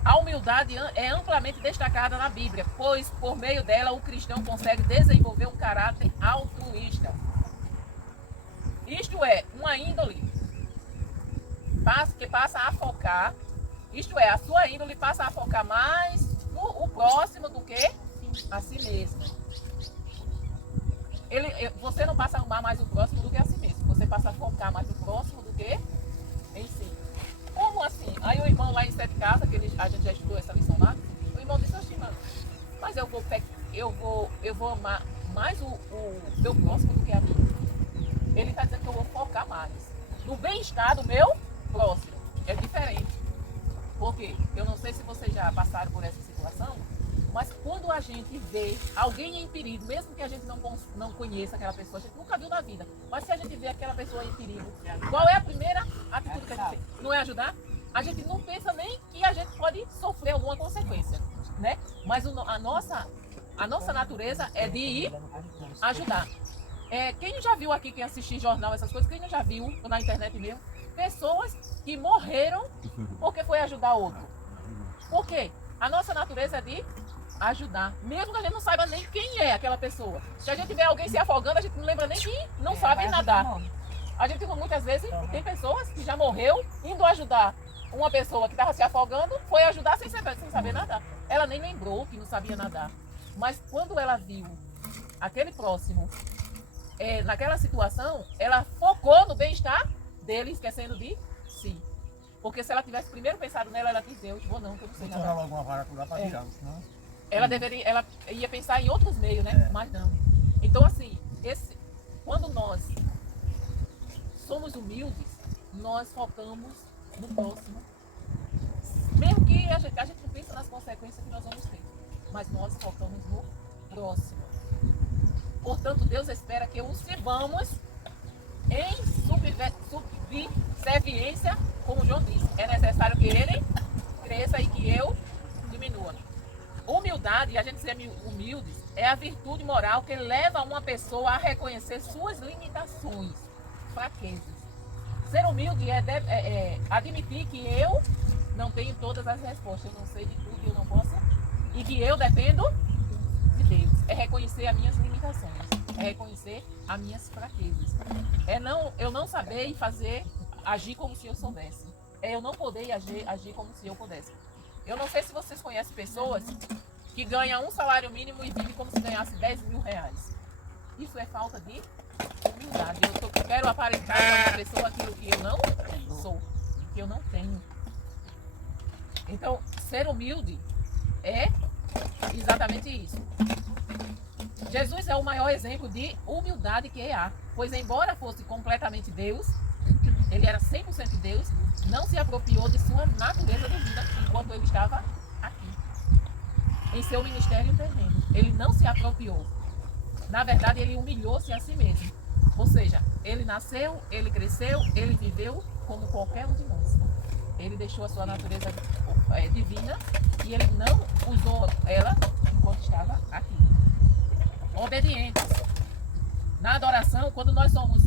A humildade é amplamente destacada na Bíblia, pois por meio dela o cristão consegue desenvolver um caráter altruísta. Isto é, uma índole que passa a focar, isto é, a sua índole passa a focar mais no próximo do que a si mesmo. Você não passa a amar mais o próximo do que a si mesmo, você passa a focar mais no próximo do que em si. Como assim? Aí o irmão lá em Sete Casas, a gente já estudou essa lição lá, o irmão disse assim, mano, mas eu vou amar mais o meu próximo do que a mim. Ele está dizendo que eu vou focar mais no bem-estar do meu próximo. É diferente. Por quê? Eu não sei se vocês já passaram por essa situação, mas quando a gente vê alguém em perigo, mesmo que a gente não conheça aquela pessoa, a gente nunca viu na vida, mas se a gente vê aquela pessoa em perigo, qual é a primeira atitude que a gente tem? Não é ajudar? A gente não pensa nem que a gente pode sofrer alguma consequência, né? Mas a nossa natureza é de ir ajudar. Quem já viu aqui, quem assistiu jornal, essas coisas, quem já viu na internet mesmo, pessoas que morreram porque foi ajudar outro. Por quê? A nossa natureza é de ajudar, mesmo que a gente não saiba nem quem é aquela pessoa. Se a gente vê alguém se afogando, a gente não lembra nem que não sabe nadar. A gente muitas vezes tem pessoas que já morreu indo ajudar uma pessoa que estava se afogando, foi ajudar sem saber nadar. Ela nem lembrou que não sabia nadar. Mas quando ela viu aquele próximo naquela situação, ela focou no bem-estar dele, esquecendo de si. Porque se ela tivesse primeiro pensado nela, ela dizia, eu vou não, que eu não sei nadar. Logo uma vara lá para tirar, senão... Ela ia pensar em outros meios, né? Mas não. Então, assim, quando nós somos humildes, nós focamos no próximo. Mesmo que a gente não pense nas consequências que nós vamos ter. Mas nós focamos no próximo. Portanto, Deus espera que o sirvamos em subserviência, como João disse. É necessário que ele cresça e que eu diminua. Humildade, a gente ser humildes, é a virtude moral que leva uma pessoa a reconhecer suas limitações, fraquezas. Ser humilde é admitir que eu não tenho todas as respostas, eu não sei de tudo, eu não posso, e que eu dependo de Deus. É reconhecer as minhas limitações, é reconhecer as minhas fraquezas. Eu não saber e agir como se eu soubesse. É eu não poder agir como se eu pudesse. Eu não sei se vocês conhecem pessoas que ganham um salário mínimo e vivem como se ganhasse 10 mil reais. Isso é falta de humildade. Eu quero aparentar para uma pessoa aquilo que eu não sou, que eu não tenho. Então, ser humilde é exatamente isso. Jesus é o maior exemplo de humildade que há, pois embora fosse completamente Deus, ele era 100% Deus, não se apropriou de sua natureza divina enquanto ele estava aqui, em seu ministério terreno. Ele não se apropriou. Na verdade, ele humilhou-se a si mesmo. Ou seja, ele nasceu, ele cresceu, ele viveu como qualquer um de nós. Ele deixou a sua natureza divina e ele não usou ela enquanto estava aqui. Obedientes. Na adoração, quando nós somos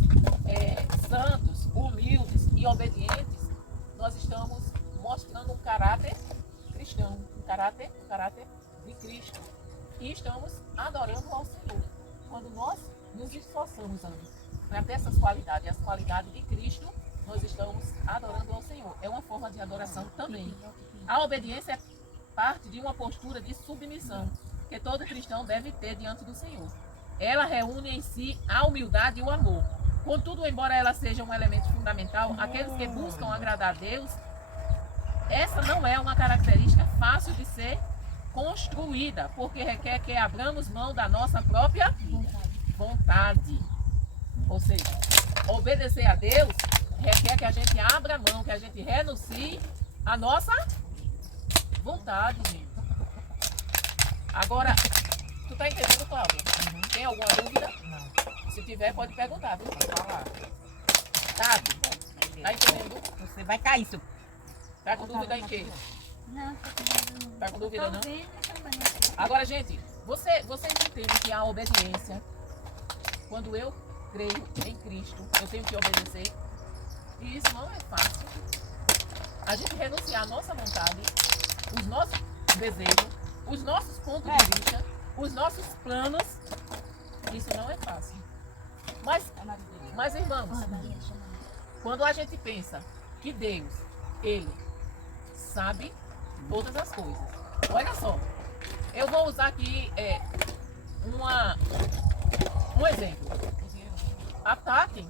santos, humildes e obedientes, nós estamos mostrando um caráter cristão, um caráter de Cristo. E estamos adorando ao Senhor. Quando nós nos esforçamos para ter essas qualidades, as qualidades de Cristo, nós estamos adorando ao Senhor. É uma forma de adoração também. A obediência é parte de uma postura de submissão que todo cristão deve ter diante do Senhor. Ela reúne em si a humildade e o amor. Contudo, embora ela seja um elemento fundamental, aqueles que buscam agradar a Deus, essa não é uma característica fácil de ser construída, porque requer que abramos mão da nossa própria vontade. Ou seja, obedecer a Deus requer que a gente abra mão, que a gente renuncie à nossa vontade, gente. Agora, tu tá entendendo, Cláudia? Tem alguma dúvida? Não. Se tiver, pode perguntar, viu? Pode falar. Tá entendendo? Você vai cair, seu. Tá com dúvida em quê? Não, Tá com dúvida não? tô vendo também. Agora, gente, vocês entendem que a obediência, quando eu creio em Cristo, eu tenho que obedecer. E isso não é fácil. A gente renunciar à nossa vontade, os nossos desejos, os nossos pontos de vista, os nossos planos, isso não é fácil. Mas irmãos, Porra, Maria, chama. quando a gente pensa que Deus, Ele sabe todas as coisas. Olha só, eu vou usar aqui um exemplo. A Tati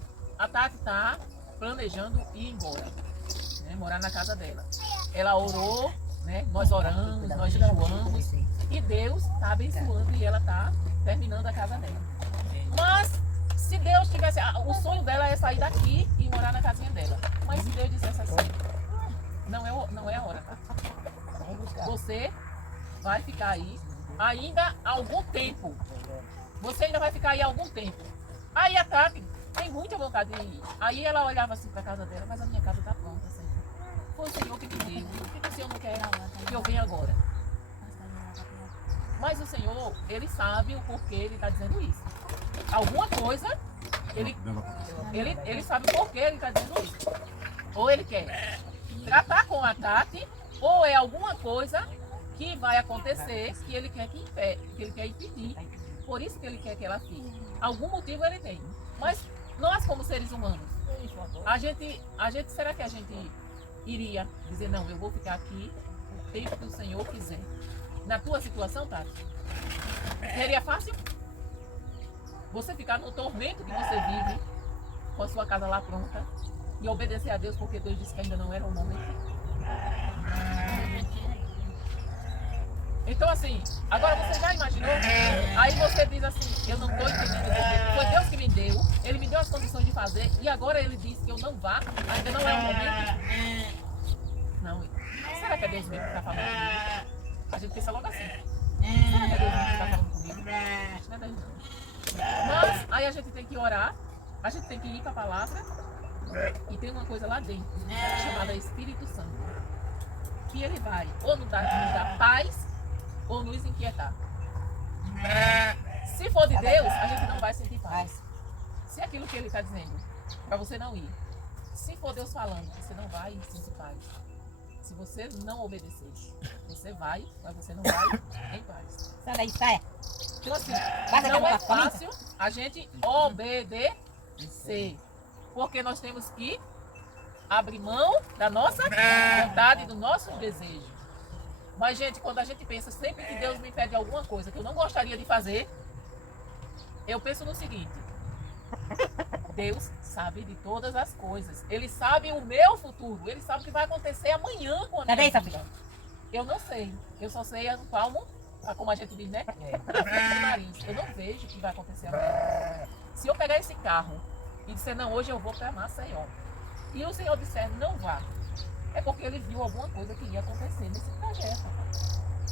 está planejando ir embora, né, morar na casa dela. Ela orou, né, nós oramos, nós jejuamos, e Deus está abençoando e ela está terminando a casa dela. Mas se Deus tivesse, o sonho dela é sair daqui e morar na casinha dela. Mas se Deus dissesse assim, não é a hora, tá? Você vai ficar aí ainda algum tempo. Você ainda vai ficar aí algum tempo. Aí a Tati tem muita vontade de ir. Aí ela olhava assim para a casa dela, mas a minha casa está pronta, Senhor. Foi o Senhor que me deu. Por que o Senhor não quer que eu venha agora? Mas o Senhor, Ele sabe o porquê Ele está dizendo isso. Alguma coisa, Ele sabe o porquê Ele está dizendo isso. Ou Ele quer tratar com a Tati, ou é alguma coisa que vai acontecer que Ele quer que Ele quer impedir. Por isso que Ele quer que ela fique. Algum motivo Ele tem. Mas nós, como seres humanos, será que a gente iria dizer, não, eu vou ficar aqui o tempo que o Senhor quiser? Na tua situação, Tati, seria fácil? Você ficar no tormento que você vive, com a sua casa lá pronta, e obedecer a Deus porque Deus disse que ainda não era o momento? Então assim, agora você já imaginou? Aí você diz assim, eu não estou entendendo porque foi Deus que me deu, Ele me deu as condições de fazer, e agora Ele disse que eu não vá, ainda não é o momento? Não, será que é Deus mesmo que está falando comigo? A gente pensa logo assim. Será que é Deus que está falando comigo? Acho que não é Deus não. Mas aí a gente tem que orar, a gente tem que ir para a palavra, e tem uma coisa lá dentro, chamada Espírito Santo, que ele vai ou nos dar paz, ou nos inquietar. Se for de Deus, a gente não vai sentir paz. Se é aquilo que ele está dizendo, para você não ir. Se for Deus falando, você não vai sentir paz. Se você não obedecer, você vai, mas você não vai em paz. Sai daí, saia. Então assim, não é fácil a gente obedecer. Porque nós temos que abrir mão da nossa vontade, do nosso desejo. Mas, gente, quando a gente pensa sempre que Deus me pede alguma coisa que eu não gostaria de fazer, eu penso no seguinte: Deus sabe de todas as coisas. Ele sabe o meu futuro. Ele sabe o que vai acontecer amanhã com a minha vida. Eu não sei. Eu só sei a palmo, como a gente diz, né? Na frente do nariz. Eu não vejo o que vai acontecer amanhã. Se eu pegar esse carro e disser, não, hoje eu vou para Maceió, e o Senhor disser, não vá, é porque Ele viu alguma coisa que ia acontecer nesse trajeto.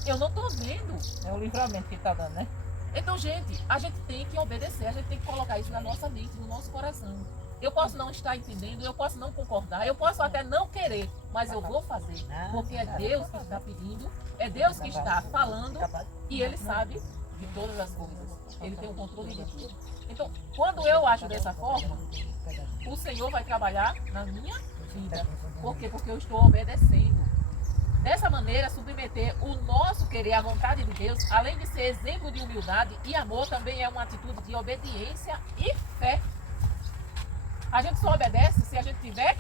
Eu não estou vendo. É o livramento que está dando, né? Então, gente, a gente tem que obedecer, a gente tem que colocar isso na nossa mente, no nosso coração. Eu posso não estar entendendo, eu posso não concordar, eu posso até não querer, mas eu vou fazer, porque é Deus que está pedindo, é Deus que está falando, e Ele sabe de todas as coisas. Ele tem o controle de tudo. Então, quando eu acho dessa forma, o Senhor vai trabalhar na minha vida. Por quê? Porque eu estou obedecendo. Dessa maneira, submeter o nosso querer à vontade de Deus, além de ser exemplo de humildade e amor, também é uma atitude de obediência e fé. A gente só obedece se a gente tiver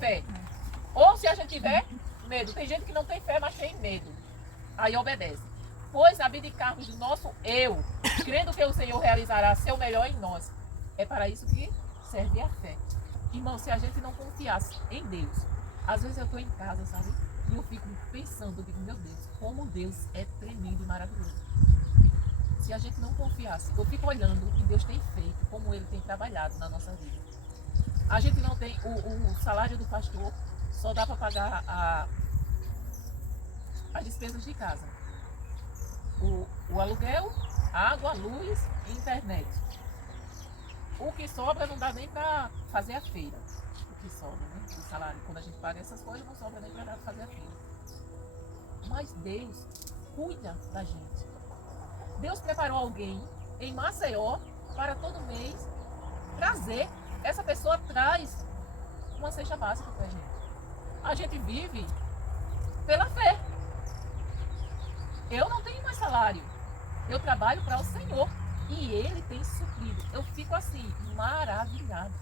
fé. Ou se a gente tiver medo. Tem gente que não tem fé, mas tem medo. Aí obedece. Pois abdicarmos do nosso eu, crendo que o Senhor realizará seu melhor em nós. É para isso que serve a fé. Irmão, se a gente não confiasse em Deus, às vezes eu estou em casa, sabe? E eu fico pensando, eu digo, meu Deus, como Deus é tremendo e maravilhoso. Se a gente não confiasse, eu fico olhando o que Deus tem feito, como Ele tem trabalhado na nossa vida. A gente não tem, o salário do pastor só dá para pagar as despesas de casa. O aluguel, água, luz e internet. O que sobra não dá nem para fazer a feira. O que sobra, né? O salário, quando a gente paga essas coisas, não sobra nem para fazer a fila. Mas Deus cuida da gente. Deus preparou alguém em Maceió para todo mês trazer. Essa pessoa traz uma cesta básica para a gente. A gente vive pela fé. Eu não tenho mais salário. Eu trabalho para o Senhor. E Ele tem suprido. Eu fico assim, maravilhado.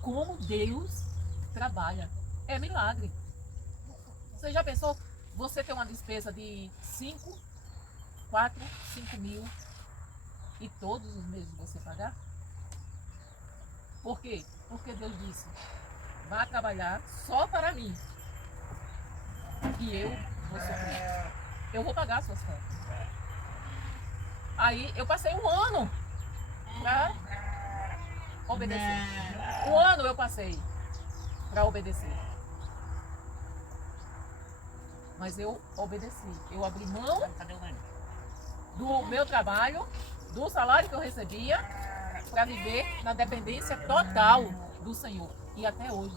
Como Deus trabalha. É milagre. Você já pensou? Você tem uma despesa de 4, 5 mil e todos os meses você pagar? Por quê? Porque Deus disse, vá trabalhar só para mim. E eu vou suprir. Eu vou pagar as suas contas. Aí eu passei um ano para obedecer. Um ano eu passei para obedecer. Mas eu obedeci. Eu abri mão do meu trabalho, do salário que eu recebia, para viver na dependência total do Senhor. E até hoje.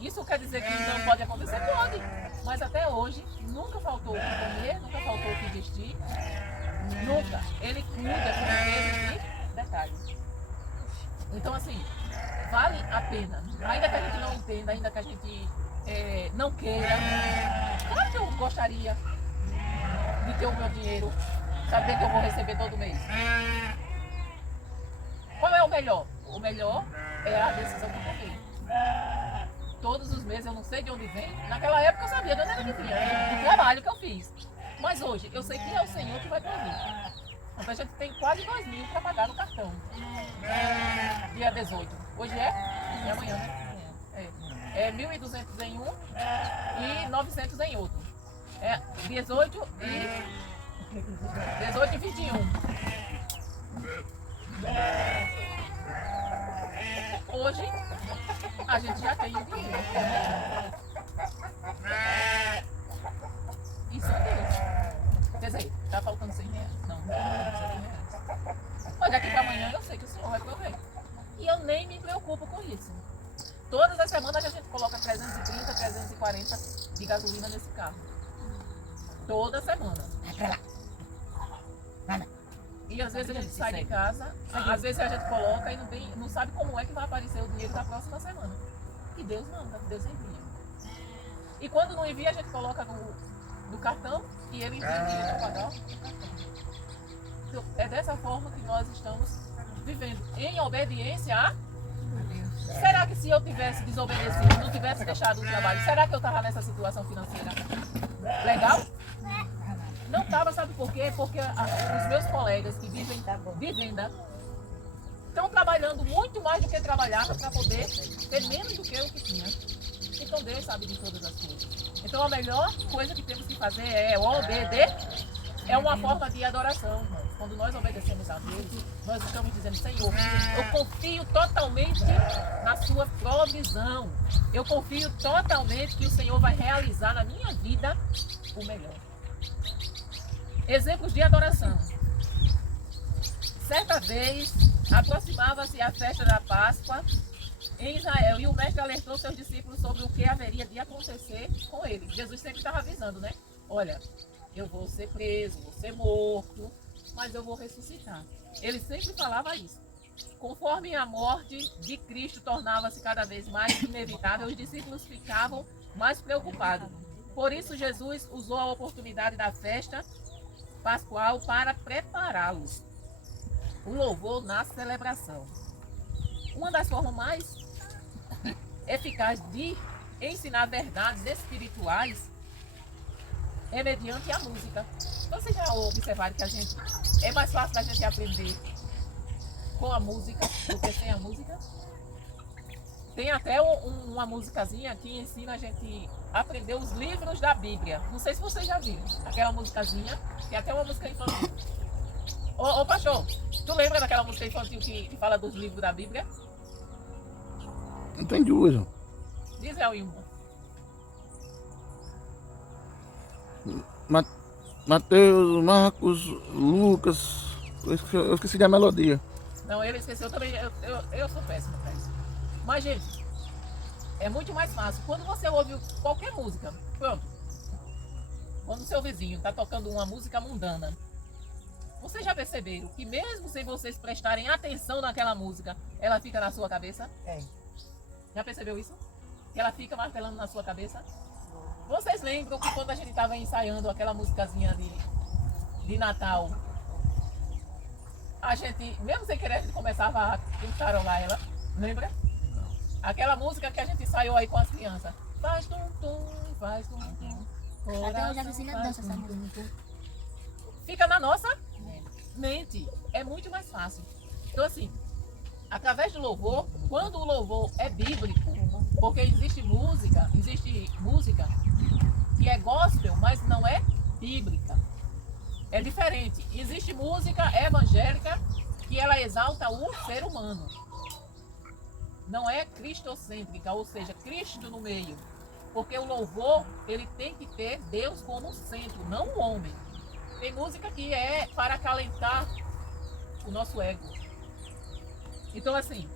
Isso quer dizer que não pode acontecer? Pode. Mas até hoje, nunca faltou o que comer, nunca faltou o que vestir. Nunca. Ele cuida com riqueza de detalhes. Então, assim, vale a pena. Ainda que a gente não entenda, ainda que a gente não queira. Claro que eu gostaria de ter o meu dinheiro, saber que eu vou receber todo mês. Qual é o melhor? O melhor é a decisão que eu tomei. Todos os meses, eu não sei de onde vem. Naquela época eu sabia de onde era que vinha, do trabalho que eu fiz. Mas hoje, eu sei que é o Senhor que vai prover. Então a gente tem quase 2 mil para pagar no cartão. Dia 18. Hoje é amanhã, né? É 1.200 em um e 900 em outro. É 18 e 21. Hoje a gente já tem o dinheiro. Isso é Deus. Quer dizer, tá faltando 100 reais. Não, não tá faltando 100 reais. Mas daqui para amanhã eu sei que o Senhor vai prover. E eu nem me preocupo com isso. Todas as semanas a gente coloca 330, 340 de gasolina nesse carro. Toda semana. E às vezes a gente sai de casa, às vezes a gente coloca e não sabe como é que vai aparecer o dinheiro da próxima semana. E Deus manda, Deus envia. E quando não envia, a gente coloca no cartão e ele envia o dinheiro para pagar o cartão. Então, é dessa forma que nós estamos vivendo, em obediência a Deus. Será que se eu tivesse desobedecido, não tivesse deixado o trabalho, será que eu estava nessa situação financeira legal? Não estava, sabe por quê? Porque os meus colegas que vivem de venda estão trabalhando muito mais do que trabalhava para poder ter menos do que o que tinha. Então Deus sabe de todas as coisas. Então a melhor coisa que temos que fazer é obedecer. É uma forma de adoração. Quando nós obedecemos a Deus, nós estamos dizendo, Senhor, eu confio totalmente na sua provisão. Eu confio totalmente que o Senhor vai realizar na minha vida o melhor. Exemplos de adoração. Certa vez, aproximava-se a festa da Páscoa em Israel e o mestre alertou seus discípulos sobre o que haveria de acontecer com ele. Jesus sempre estava avisando, né? Olha, eu vou ser preso, vou ser morto, mas eu vou ressuscitar. Ele sempre falava isso. Conforme a morte de Cristo tornava-se cada vez mais inevitável, os discípulos ficavam mais preocupados. Por isso, Jesus usou a oportunidade da festa pascual para prepará-los. O louvor na celebração. Uma das formas mais eficazes de ensinar verdades espirituais é mediante a música. Vocês já observaram que é mais fácil da gente aprender com a música do que sem a música? Tem até uma musicazinha que ensina a gente a aprender os livros da Bíblia. Não sei se vocês já viram. Aquela musicazinha, tem até uma música infantil. Ô pastor, tu lembra daquela música infantil que fala dos livros da Bíblia? Não tem duas. Não. Diz aí uma. Mateus, Marcos, Lucas. Eu esqueci da melodia. Não, ele esqueceu também. Eu sou péssimo pra isso. Mas, gente, é muito mais fácil. Quando você ouve qualquer música, pronto. Quando o seu vizinho está tocando uma música mundana, vocês já perceberam que mesmo sem vocês prestarem atenção naquela música, ela fica na sua cabeça? É. Já percebeu isso? Que ela fica martelando na sua cabeça? Vocês lembram que quando a gente estava ensaiando aquela musicazinha de Natal, a gente, mesmo sem querer, a gente começava a cantarolar ela? Lembra? Aquela música que a gente ensaiou aí com as crianças. Faz tum-tum, faz tum-tum. Até hoje a vizinha dança essa música. Fica na nossa mente. É muito mais fácil. Então, assim, através do louvor, quando o louvor é bíblico, porque existe música que é gospel, mas não é bíblica. É diferente. Existe música evangélica que ela exalta o ser humano. Não é cristocêntrica, ou seja, Cristo no meio. Porque o louvor, ele tem que ter Deus como centro, não o homem. Tem música que é para acalentar o nosso ego. Então, assim,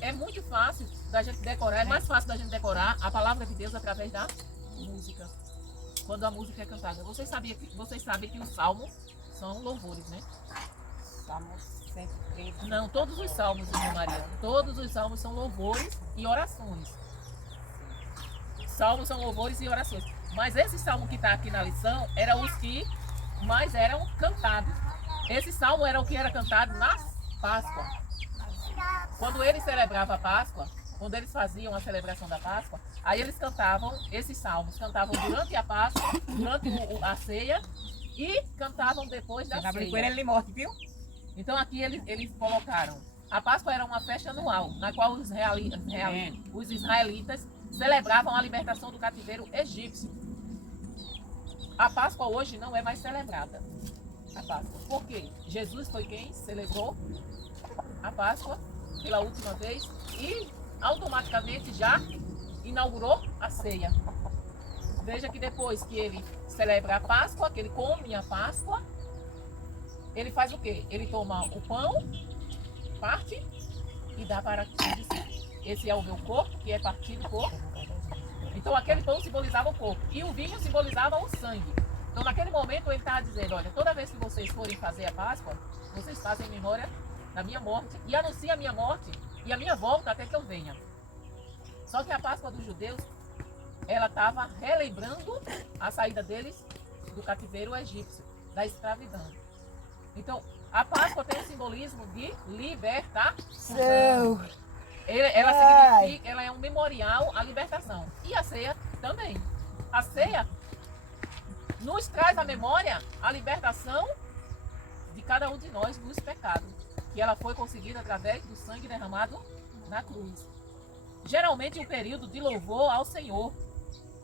é muito fácil da gente decorar, é mais fácil da gente decorar a palavra de Deus através da música. Quando a música é cantada. Vocês sabem que os salmos são louvores, né? Salmos 113. Não, todos os salmos, irmã Maria. Todos os salmos são louvores e orações. Salmos são louvores e orações. Mas esse salmo que está aqui na lição eram os que mais eram cantados. Esse salmo era o que era cantado na Páscoa. Quando eles celebravam a Páscoa, quando eles faziam a celebração da Páscoa, aí eles cantavam esses salmos. Cantavam durante a Páscoa, durante a ceia e cantavam depois da ceia. Então aqui eles colocaram. A Páscoa era uma festa anual, na qual os israelitas celebravam a libertação do cativeiro egípcio. A Páscoa hoje não é mais celebrada. A Páscoa. Por quê? Jesus foi quem celebrou a Páscoa pela última vez e automaticamente já inaugurou a ceia. Veja que depois que ele celebra a Páscoa, que ele come a Páscoa, ele faz o quê? Ele toma o pão, parte e dá para os discípulos. Esse é o meu corpo, que é partido por... Então aquele pão simbolizava o corpo e o vinho simbolizava o sangue. Então naquele momento ele estava dizendo, olha, toda vez que vocês forem fazer a Páscoa, vocês fazem memória da minha morte e anunciam a minha morte e a minha volta até que eu venha. Só que a Páscoa dos judeus, ela estava relembrando a saída deles do cativeiro egípcio, da escravidão. Então, a Páscoa tem um simbolismo de libertação. Ela significa, ela é um memorial à libertação. E a ceia também. A ceia nos traz à memória a libertação de cada um de nós dos pecados, que ela foi conseguida através do sangue derramado na cruz. Geralmente o período de louvor ao Senhor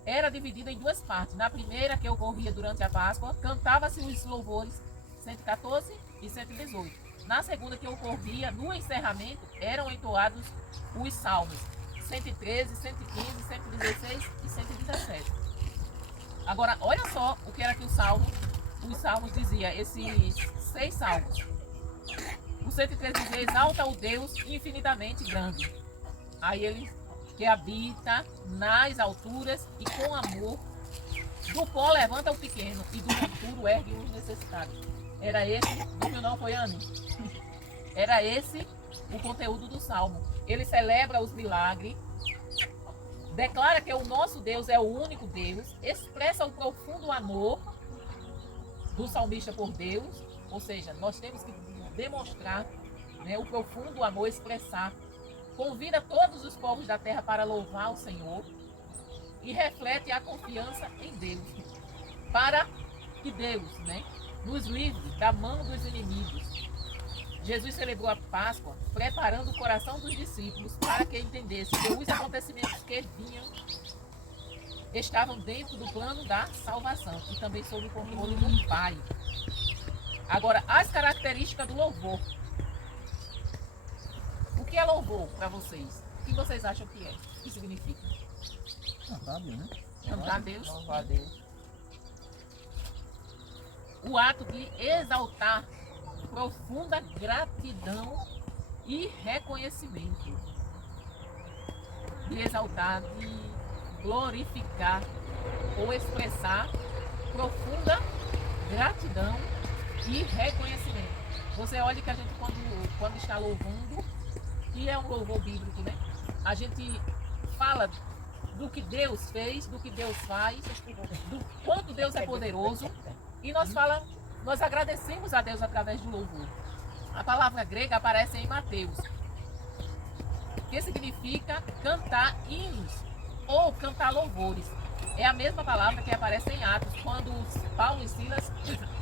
era dividido em duas partes. Na primeira, que ocorria durante a Páscoa, cantava-se os louvores 114 e 118. Na segunda, que ocorria no encerramento, eram entoados os salmos 113, 115, 116 e 117. Agora, olha só o que era que os salmos diziam, esses 6 salmos. O 113 dizia, exalta o Deus infinitamente grande. Aí ele que habita nas alturas e com amor, do pó levanta o pequeno e do monturo ergue os necessitados. Era esse, dormiu não, foi Anne? Era esse o conteúdo do Salmo. Ele celebra os milagres, declara que o nosso Deus é o único Deus, expressa o profundo amor do salmista por Deus, ou seja, nós temos que demonstrar, né, o profundo amor, expressar, convida todos os povos da terra para louvar o Senhor e reflete a confiança em Deus, para que Deus, né, nos livre da mão dos inimigos. Jesus celebrou a Páscoa preparando o coração dos discípulos para que entendessem que os acontecimentos que vinham estavam dentro do plano da salvação e também sob o controle do Pai. Agora, as características do louvor. O que é louvor para vocês? O que vocês acham que é? O que significa? Cantar a Deus, né? Cantar a Deus. Louvar a Deus. O ato de exaltar profunda gratidão e reconhecimento. de exaltar, de glorificar ou expressar profunda gratidão e reconhecimento. Você olha que a gente quando está louvando, e é um louvor bíblico, né? A gente fala do que Deus fez, do que Deus faz, do quanto Deus é poderoso, e nós agradecemos a Deus através do louvor. A palavra grega aparece em Mateus, que significa cantar hinos ou cantar louvores. É a mesma palavra que aparece em Atos, quando Paulo e Silas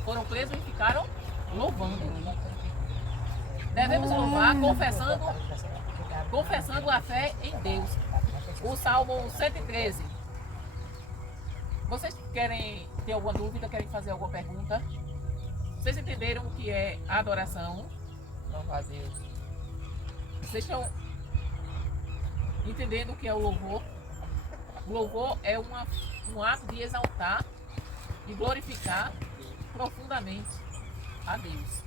foram presos e ficaram louvando. Devemos louvar confessando a fé em Deus. O Salmo 113. Vocês querem ter alguma dúvida, querem fazer alguma pergunta? Vocês entenderam o que é adoração? Não fazer. Vocês estão entendendo o que é o louvor? O louvor é um ato de exaltar e glorificar profundamente a Deus.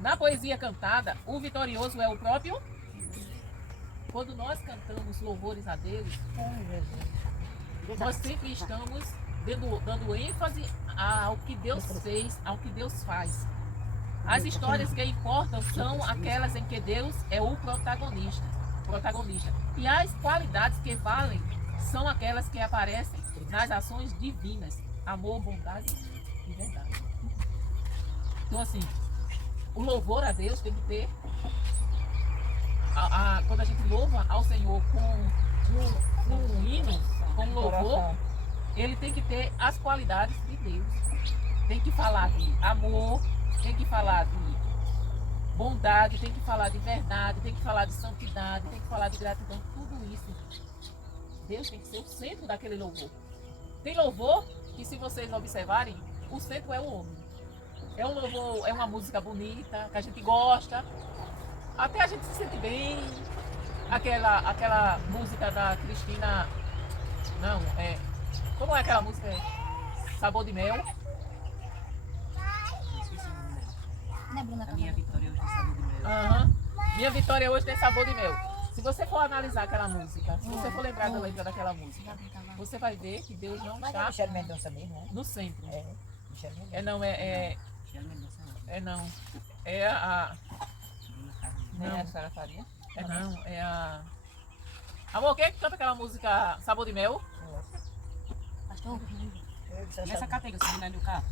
Na poesia cantada, o vitorioso é o próprio. Quando nós cantamos louvores a Deus, nós sempre estamos dando ênfase ao que Deus fez, ao que Deus faz. As histórias que importam são aquelas em que Deus é o protagonista. E as qualidades que valem são aquelas que aparecem nas ações divinas: amor, bondade e verdade. Então, assim, o louvor a Deus tem que ter, quando a gente louva ao Senhor com um hino, com um louvor, ele tem que ter as qualidades de Deus. Tem que falar de amor, tem que falar de bondade, tem que falar de verdade, tem que falar de santidade, tem que falar de gratidão, tudo isso. Deus tem que ser o centro daquele louvor. Tem louvor que, se vocês observarem, o centro é o homem. É um louvor, é uma música bonita, que a gente gosta, até a gente se sente bem. Aquela música da Cristina, como é aquela música? Sabor de Mel. Não é Bruna A minha Cavalli? vitória hoje tem sabor de mel. Aham. Minha vitória hoje tem sabor de mel. Se você for analisar aquela música, se você for lembrar da letra daquela música, você vai ver que Deus não Mas é está Michele Mendonça mesmo, né? no centro. É, Michele Mendonça. Michele Mendonça. É a... Amor, quem é que canta aquela música Sabor de Mel? Pastor? Nessa categoria, você do carro.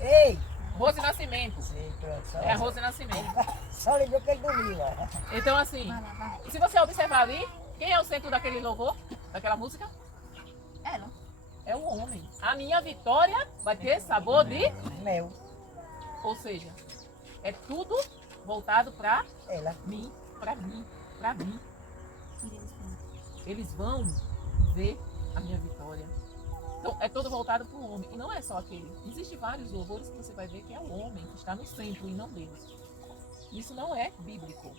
Ei! Rose Nascimento. Sim, pronto. Só, É a Rose Nascimento. só lembrou que ele dormiu, ó. Então, assim, Vai lá, vai. se você observar ali, quem é o centro daquele louvor, daquela música? Ela. É o homem. A minha vitória vai ter sabor de... Mel. Ou seja, é tudo voltado para Ela. mim, para mim, para mim. Eles vão ver a minha vitória. Então, é todo voltado para o homem. E não é só aquele. Existem vários louvores que você vai ver que é o homem que está no centro e não Deus. Isso não é bíblico.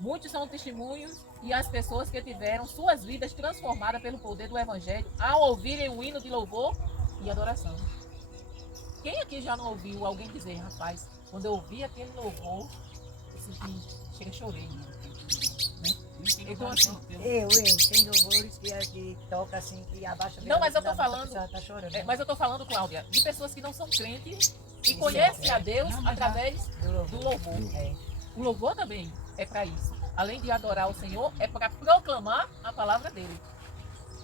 Muitos são testemunhos e as pessoas que tiveram suas vidas transformadas pelo poder do Evangelho ao ouvirem um hino de louvor e adoração. Quem aqui já não ouviu alguém dizer, rapaz, quando eu ouvi aquele louvor, eu senti, chorei. Né? Então, assim, Eu, tem louvores que toca assim, que abaixa não, mas eu tô falando, Tá chorando. mas eu tô falando, Cláudia, de pessoas que não são crentes e conhecem a Deus através do louvor. É. O louvor também é para isso. Além de adorar o Senhor, é para proclamar a palavra dele.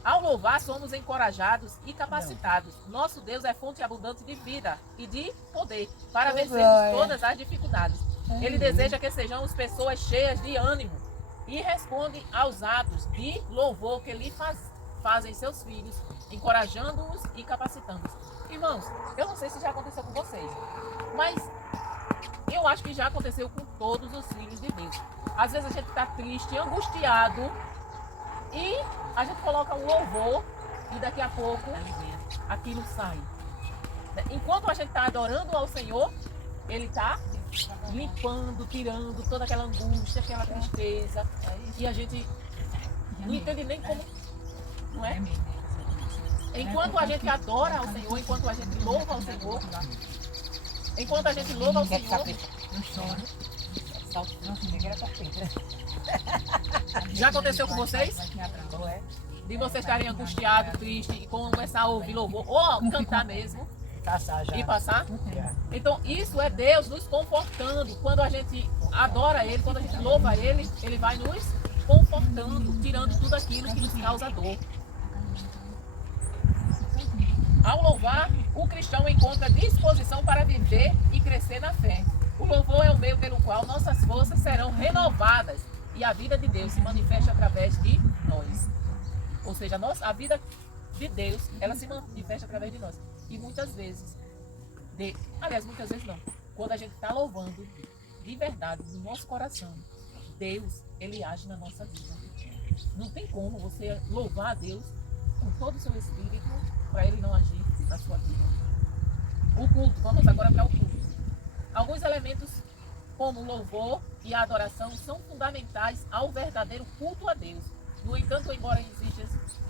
Ao louvar, somos encorajados e capacitados. Nosso Deus é fonte abundante de vida e de poder para vencermos todas as dificuldades. Ele deseja que sejamos pessoas cheias de ânimo e respondem aos atos de louvor que lhe fazem seus filhos, encorajando-os e capacitando-os. Irmãos, eu não sei se já aconteceu com vocês, mas eu acho que já aconteceu com todos os filhos de Deus. Às vezes a gente está triste, angustiado, e a gente coloca um louvor e daqui a pouco aquilo sai. Enquanto a gente está adorando ao Senhor, Ele está limpando, tirando toda aquela angústia, aquela tristeza. E a gente não entende nem como, não é? Enquanto a gente adora ao Senhor, enquanto a gente louva ao Senhor, Já aconteceu com vocês? De vocês estarem angustiados, tristes e começar a ouvir louvor, ou cantar mesmo, Passar já. e passar? Já. Então isso é Deus nos confortando. Quando a gente adora Ele, quando a gente louva Ele, Ele vai nos confortando, tirando tudo aquilo que nos causa dor. Ao louvar, o cristão encontra disposição para viver e crescer na fé. O louvor é o meio pelo qual nossas forças serão renovadas e a vida de Deus se manifesta através de nós. Ou seja, a vida de Deus, ela se manifesta através de nós. E muitas vezes, muitas vezes não, quando a gente está louvando de verdade, do nosso coração, Deus, Ele age na nossa vida. Não tem como você louvar a Deus com todo o seu espírito para Ele não agir na sua vida. O culto, vamos agora para o culto. Alguns elementos como o louvor e a adoração são fundamentais ao verdadeiro culto a Deus. No entanto, embora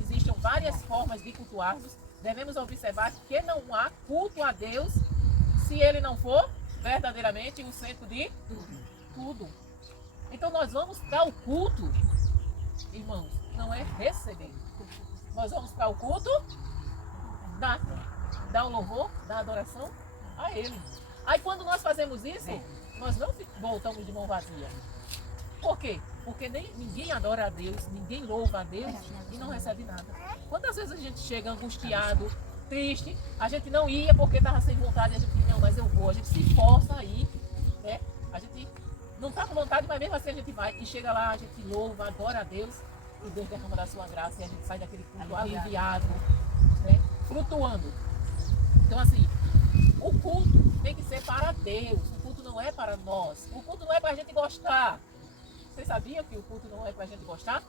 existam várias formas de cultuarmos, devemos observar que não há culto a Deus se Ele não for verdadeiramente o centro de tudo. Então nós vamos para o culto, irmãos, não é receber. Nós vamos para o culto, dar o louvor, dar a adoração a Ele. Aí quando nós fazemos isso, nós não voltamos de mão vazia. Por quê? Porque ninguém adora a Deus, ninguém louva a Deus e não recebe nada. Quantas vezes a gente chega angustiado, triste, a gente não ia porque estava sem vontade, a gente diz, não, mas eu vou, a gente se força aí, né? A gente não está com vontade, mas mesmo assim a gente vai e chega lá, a gente louva, adora a Deus e Deus derrama da sua graça e a gente sai daquele culto aliviado, né? Flutuando. Então assim, o culto tem que ser para Deus, o culto não é para nós, o culto não é para a gente gostar. Vocês sabiam que o culto não é para a gente gostar?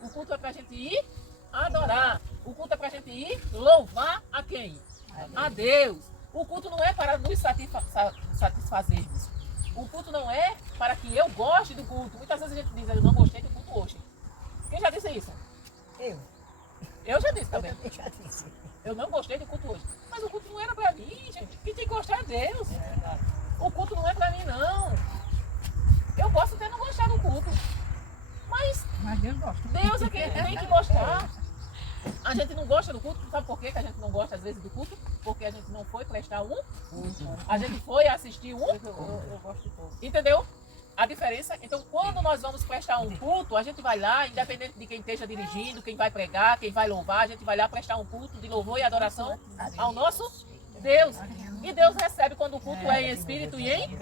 O culto é para a gente ir adorar. O culto é para a gente ir louvar a quem? A Deus. O culto não é para nos satisfazermos. O culto não é para que eu goste do culto. Muitas vezes a gente diz, eu não gostei do culto hoje. Quem já disse isso? Eu já disse também. Eu não gostei do culto hoje. Mas o culto não era para mim, gente. Quem tem que gostar é Deus. O culto não é para mim, não. Eu posso até não gostar do culto. Mas Deus é quem tem que gostar. A gente não gosta do culto. Sabe por quê que a gente não gosta às vezes do culto? Porque a gente não foi prestar um culto. A gente foi assistir um. Eu gosto de culto. Entendeu? A diferença? Então, quando nós vamos prestar um culto, a gente vai lá, independente de quem esteja dirigindo, quem vai pregar, quem vai louvar, a gente vai lá prestar um culto de louvor e adoração ao nosso Deus. E Deus recebe quando o culto é em espírito e em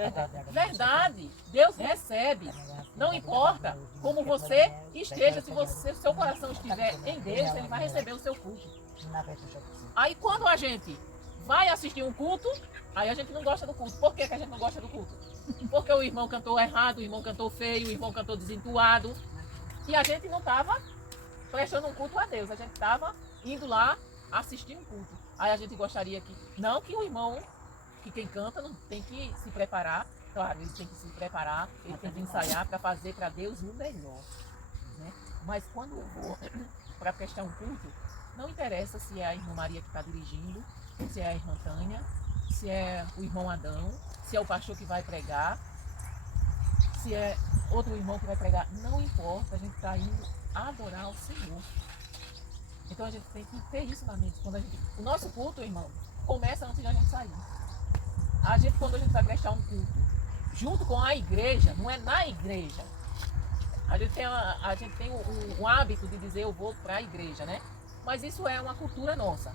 verdade. Deus recebe. Não importa como você esteja, se seu coração estiver em Deus, Ele vai receber o seu culto. Aí quando a gente vai assistir um culto, aí a gente não gosta do culto. Por que a gente não gosta do culto? Porque o irmão cantou errado, o irmão cantou feio, o irmão cantou desentoado. E a gente não estava prestando um culto a Deus, a gente estava indo lá assistir um culto. Aí a gente gostaria que, não que o irmão, que quem canta não tem que se preparar, claro, ele tem que se preparar, ele tem que ensaiar para fazer para Deus o melhor, né? Mas quando eu vou para prestar um culto, não interessa se é a irmã Maria que está dirigindo, se é a irmã Tânia, se é o irmão Adão, se é o pastor que vai pregar, se é outro irmão que vai pregar, não importa, a gente está indo adorar o Senhor. Então a gente tem que ter isso na mente. O nosso culto, irmão, começa antes de a gente sair. Quando a gente vai prestar um culto, junto com a igreja, não é na igreja. A gente tem o hábito de dizer eu vou para a igreja, né? Mas isso é uma cultura nossa,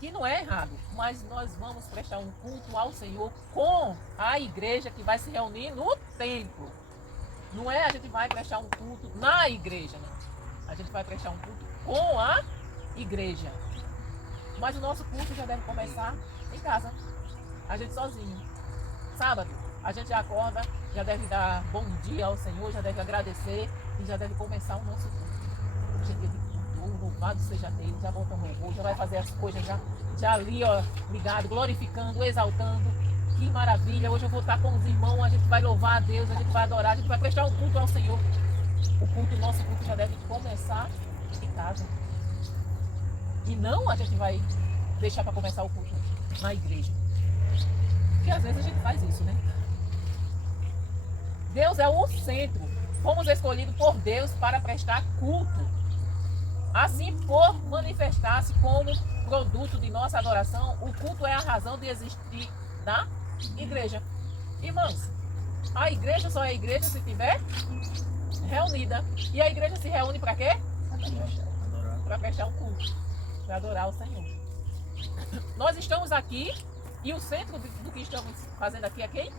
que não é errado. Mas nós vamos prestar um culto ao Senhor com a igreja que vai se reunir no templo. Não é a gente vai prestar um culto na igreja, não. A gente vai prestar um culto com a igreja. Mas o nosso culto já deve começar em casa. A gente sozinho. Sábado, a gente já acorda, já deve dar bom dia ao Senhor, já deve agradecer e já deve começar o nosso culto. Hoje é dia de culto, louvado seja Deus, já volta o louvor, já vai fazer as coisas já ali, ó, ligado, glorificando, exaltando. Que maravilha, hoje eu vou estar com os irmãos, a gente vai louvar a Deus, a gente vai adorar, a gente vai prestar um culto ao Senhor. O nosso culto já deve começar em casa. E não a gente vai deixar para começar o culto na igreja. Porque às vezes a gente faz isso, né? Deus é o centro. Fomos escolhidos por Deus para prestar culto. Assim, por manifestar-se como produto de nossa adoração, o culto é a razão de existir da igreja. Irmãos, a igreja só é igreja se estiver reunida. E a igreja se reúne para quê? Para prestar um culto, para adorar o Senhor. Nós estamos aqui e o centro do que estamos fazendo aqui é quem?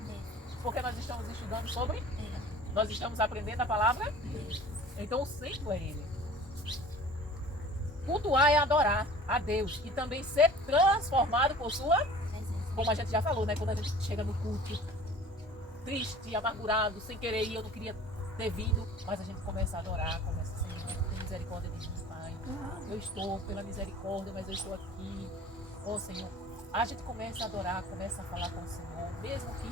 Porque nós estamos estudando sobre, nós estamos aprendendo a palavra. Então o centro é Ele. Cultuar é adorar a Deus e também ser transformado por sua, como a gente já falou, né? Quando a gente chega no culto, triste, amargurado, sem querer ir, eu não queria ter vindo, mas a gente começa a adorar, começa a Senhor, tem misericórdia de mim, Pai. Eu estou pela misericórdia, mas eu estou aqui. Ó Senhor, a gente começa a adorar, começa a falar com o Senhor, mesmo que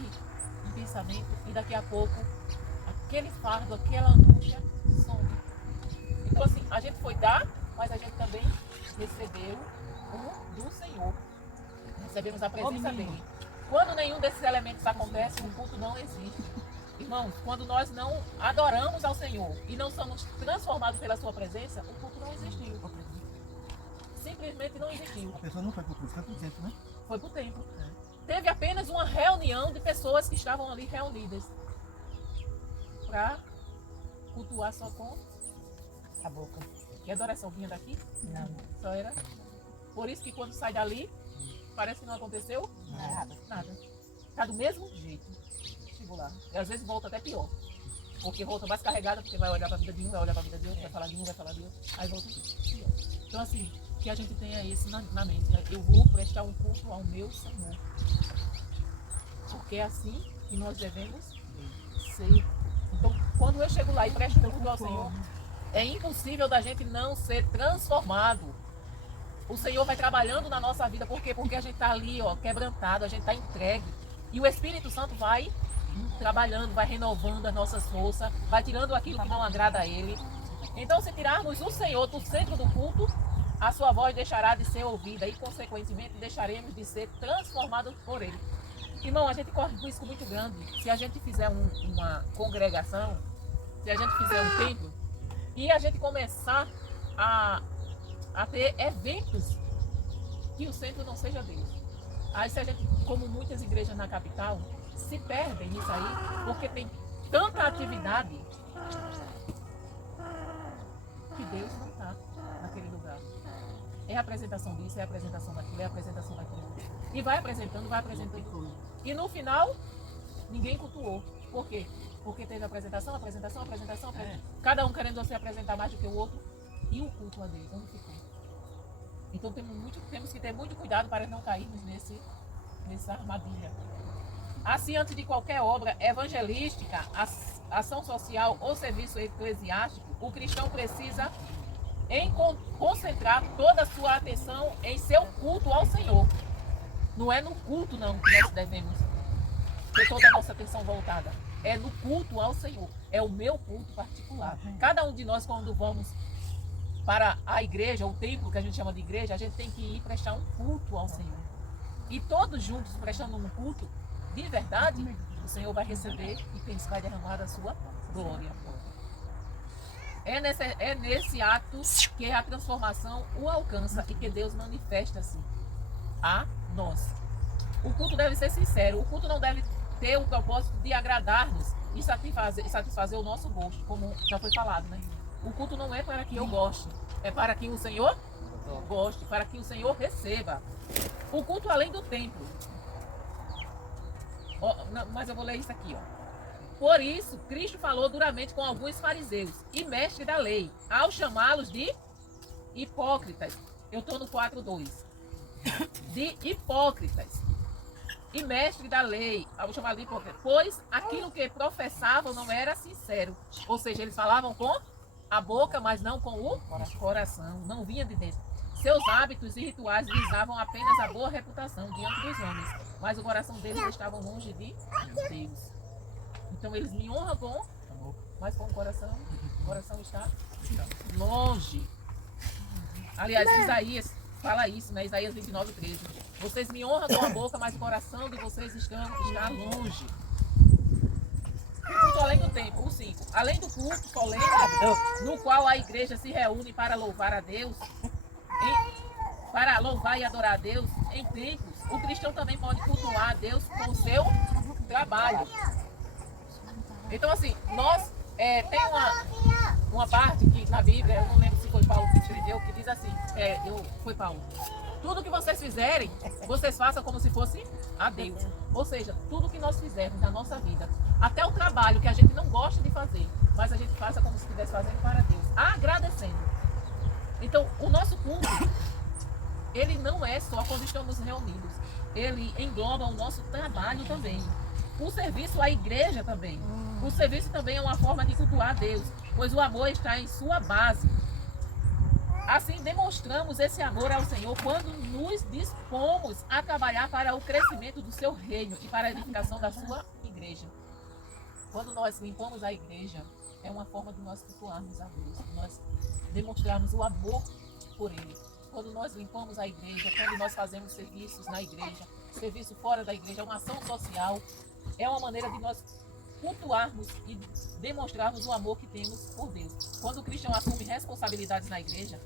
em pensamento, e daqui a pouco aquele fardo, aquela angústia some. Então assim, a gente foi dar, mas a gente também recebeu o do Senhor. Recebemos a presença dele. Quando nenhum desses elementos acontece, o culto não existe. Irmãos, quando nós não adoramos ao Senhor e não somos transformados pela sua presença, o culto não existiu. Simplesmente não existiu. A pessoa não foi pro culto, foi pro templo, né? Foi pro templo. Teve apenas uma reunião de pessoas que estavam ali reunidas para cultuar só com A boca. e a adoração vinha daqui? Não. Só era. Por isso que quando sai dali, parece que não aconteceu Nada. nada. Tá do mesmo jeito. Chegou lá. E às vezes volta até pior. Porque volta mais carregada, porque vai olhar para a vida de um, vai olhar para a vida de outro, vai falar de um, vai falar de outro. Aí volta pior. Então assim, que a gente tenha isso na mente, né? Eu vou prestar um culto ao meu Senhor. Porque é assim que nós devemos ser. Então, quando eu chego lá e presto um culto ao Senhor, é impossível da gente não ser transformado. O Senhor vai trabalhando na nossa vida. Por quê? Porque a gente está ali, ó, quebrantado, a gente está entregue. E o Espírito Santo vai trabalhando, vai renovando as nossas forças, vai tirando aquilo que não agrada a Ele. Então, se tirarmos o Senhor do centro do culto, a sua voz deixará de ser ouvida e, consequentemente, deixaremos de ser transformados por Ele. Irmão, a gente corre um risco muito grande. Se a gente fizer uma congregação, se a gente fizer um templo, e a gente começar a ter eventos que o centro não seja Deus. Aí se a gente, como muitas igrejas na capital, se perdem nisso aí, porque tem tanta atividade que Deus não está naquele lugar. É a apresentação disso, é a apresentação daquilo, é a apresentação daquilo. E vai apresentando tudo. E no final, ninguém cultuou. Por quê? Porque teve apresentação. Cada um querendo se apresentar mais do que o outro. E o culto a Deus, onde ficou? Então temos que ter muito cuidado para não cairmos nessa armadilha. Assim, antes de qualquer obra evangelística, ação social ou serviço eclesiástico, o cristão precisa concentrar toda a sua atenção em seu culto ao Senhor. Não é no culto não que nós devemos ter toda a nossa atenção voltada. É no culto ao Senhor. É o meu culto particular. Cada um de nós, quando vamos para a igreja, o templo que a gente chama de igreja, a gente tem que ir prestar um culto ao Senhor. E todos juntos prestando um culto, de verdade, o Senhor vai receber e vai derramar a sua glória. É nesse ato que a transformação o alcança e que Deus manifesta-se a nós. O culto deve ser sincero. O culto não deve ter o propósito de agradar-nos e satisfazer o nosso gosto, como já foi falado, né? O culto não é para que eu goste, é para que o Senhor goste, para que o Senhor receba. O culto além do templo. Mas eu vou ler isso aqui, ó. Por isso, Cristo falou duramente com alguns fariseus e mestres da lei, ao chamá-los de hipócritas. Eu estou no 4:2. De hipócritas e mestres da lei, ao chamá-los de hipócritas, pois aquilo que professavam não era sincero. Ou seja, eles falavam com a boca, mas não com o coração, não vinha de dentro. Seus hábitos e rituais visavam apenas a boa reputação diante dos homens, mas o coração deles estava longe de Deus. Então eles me honram mas com o coração está longe. Aliás, Isaías fala isso, né? Isaías 29:13. Vocês me honram com a boca, mas o coração de vocês está longe. culto além do tempo. O 5. Além do culto solene, no qual a igreja se reúne para louvar a Deus, para louvar e adorar a Deus em templos, o cristão também pode cultuar a Deus com o seu trabalho. Então, assim, nós tem uma parte que na Bíblia, eu não lembro se foi Paulo que escreveu, que diz assim, foi Paulo. Tudo que vocês fizerem, vocês façam como se fosse a Deus. Ou seja, tudo que nós fizermos na nossa vida, até o trabalho que a gente não gosta de fazer, mas a gente faça como se estivesse fazendo para Deus, agradecendo. Então, o nosso culto, ele não é só quando estamos reunidos, ele engloba o nosso trabalho também. O serviço à igreja também. O serviço também é uma forma de cultuar a Deus, pois o amor está em sua base. Assim, demonstramos esse amor ao Senhor quando nos dispomos a trabalhar para o crescimento do seu reino e para a edificação da sua igreja. Quando nós limpamos a igreja, é uma forma de nós cultuarmos a Deus, de nós demonstrarmos o amor por Ele. Quando nós limpamos a igreja, quando nós fazemos serviços na igreja, serviço fora da igreja, uma ação social, é uma maneira de nós cultuarmos e demonstrarmos o amor que temos por Deus. Quando o cristão assume responsabilidades na igreja,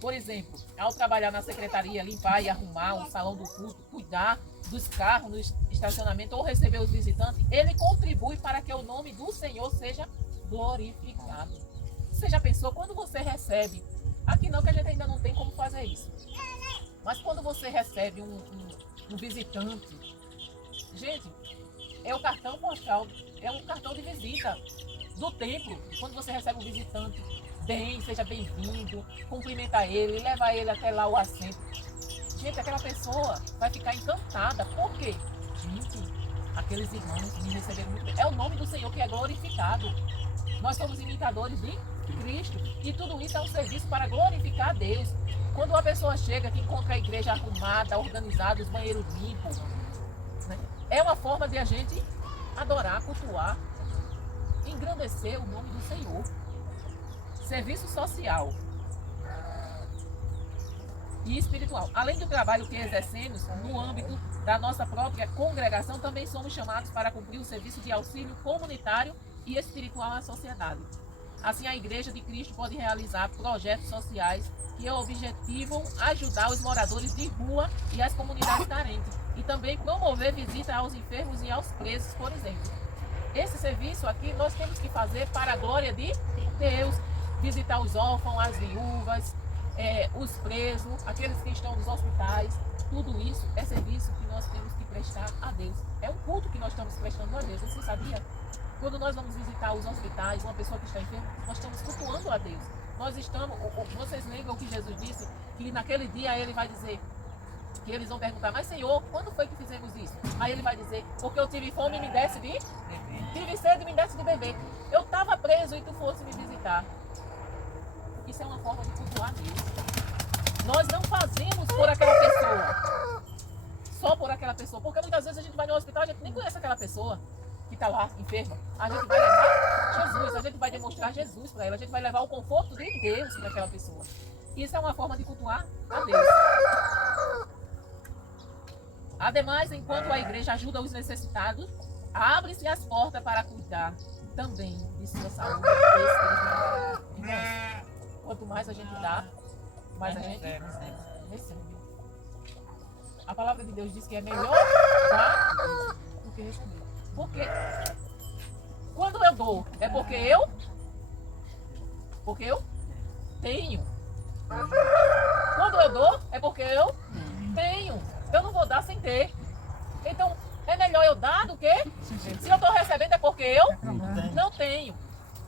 por exemplo, ao trabalhar na secretaria, limpar e arrumar o salão do culto, cuidar dos carros no estacionamento ou receber os visitantes, ele contribui para que o nome do Senhor seja glorificado. Você já pensou, quando você recebe, aqui não, que a gente ainda não tem como fazer isso, mas quando você recebe um visitante, gente, é o cartão postal, é um cartão de visita do templo. Quando você recebe um visitante, seja bem-vindo, cumprimenta ele, leva ele até lá o assento. Gente, aquela pessoa vai ficar encantada. Por quê? Gente, aqueles irmãos me receberam muito bem. É o nome do Senhor que é glorificado. Nós somos imitadores de Cristo. E tudo isso é um serviço para glorificar a Deus. Quando uma pessoa chega, que encontra a igreja arrumada, organizada, os banheiros limpos, né? É uma forma de a gente adorar, cultuar, engrandecer o nome do Senhor. Serviço social e espiritual. Além do trabalho que exercemos no âmbito da nossa própria congregação, também somos chamados para cumprir o serviço de auxílio comunitário e espiritual à sociedade. Assim, a Igreja de Cristo pode realizar projetos sociais que objetivam ajudar os moradores de rua e as comunidades carentes, e também promover visita aos enfermos e aos presos, por exemplo. Esse serviço aqui nós temos que fazer para a glória de Deus. Visitar os órfãos, as viúvas, os presos, aqueles que estão nos hospitais. Tudo isso é serviço que nós temos que prestar a Deus. É um culto que nós estamos prestando a Deus. Você sabia? Quando nós vamos visitar os hospitais, uma pessoa que está enferma, nós estamos cultuando a Deus. Nós estamos, vocês lembram que Jesus disse que naquele dia ele vai dizer, que eles vão perguntar, mas Senhor, quando foi que fizemos isso? Aí ele vai dizer, porque eu tive fome e me desse de beber. Tive sede e me desse de beber. Eu estava preso e tu fosse me visitar. Isso é uma forma de cultuar Deus. Nós não fazemos por aquela pessoa, só por aquela pessoa, porque muitas vezes a gente vai no hospital, a gente nem conhece aquela pessoa que está lá enferma. A gente vai levar Jesus, a gente vai demonstrar Jesus para ela, a gente vai levar o conforto de Deus para aquela pessoa. Isso é uma forma de cultuar a Deus. Ademais, enquanto a igreja ajuda os necessitados, abre-se as portas para cuidar também de sua saúde espiritual. Então, quanto mais a gente dá, mais a gente recebe. A palavra de Deus diz que é melhor dar do que receber. Porque quando eu dou, é porque eu tenho. Quando eu dou, é porque eu tenho. Eu não vou dar sem ter. Então, é melhor eu dar do que se eu estou recebendo é porque eu não tenho.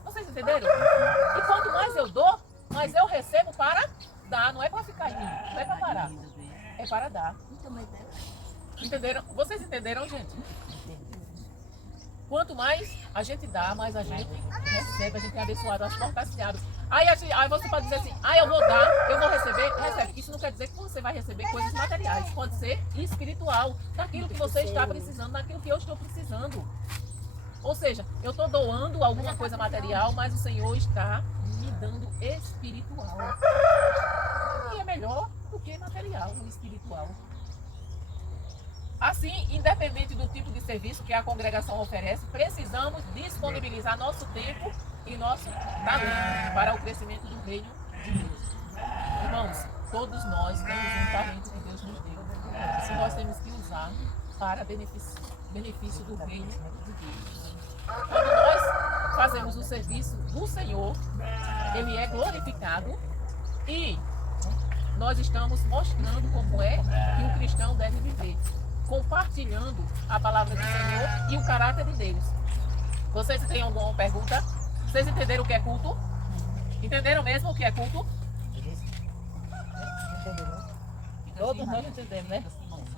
Vocês entenderam? E quanto mais eu dou, mais eu recebo para dar. Não é para ficar rindo, não é para parar. É para dar. Entenderam? Vocês entenderam, gente? Quanto mais a gente dá, mais a gente recebe, a gente é abençoado, as portas se abrem. Aí você pode dizer assim, eu vou dar, eu vou receber, recebe. Isso não quer dizer que você vai receber coisas materiais, pode ser espiritual, daquilo que você está precisando, daquilo que eu estou precisando. Ou seja, eu estou doando alguma coisa material, mas o Senhor está me dando espiritual. E é melhor do que material, o espiritual. Assim, independente do tipo de serviço que a congregação oferece, precisamos disponibilizar nosso tempo e nosso talento para o crescimento do reino de Deus. Irmãos, todos nós temos um talento que Deus nos deu. Se nós temos que usar para benefício do reino de Deus. Quando nós fazemos o serviço do Senhor, Ele é glorificado e nós estamos mostrando como é que o cristão deve viver, compartilhando a palavra do Senhor e o caráter de Deus. Vocês têm alguma pergunta? Vocês entenderam o que é culto? Entenderam mesmo o que é culto? Todos nós entendemos, né?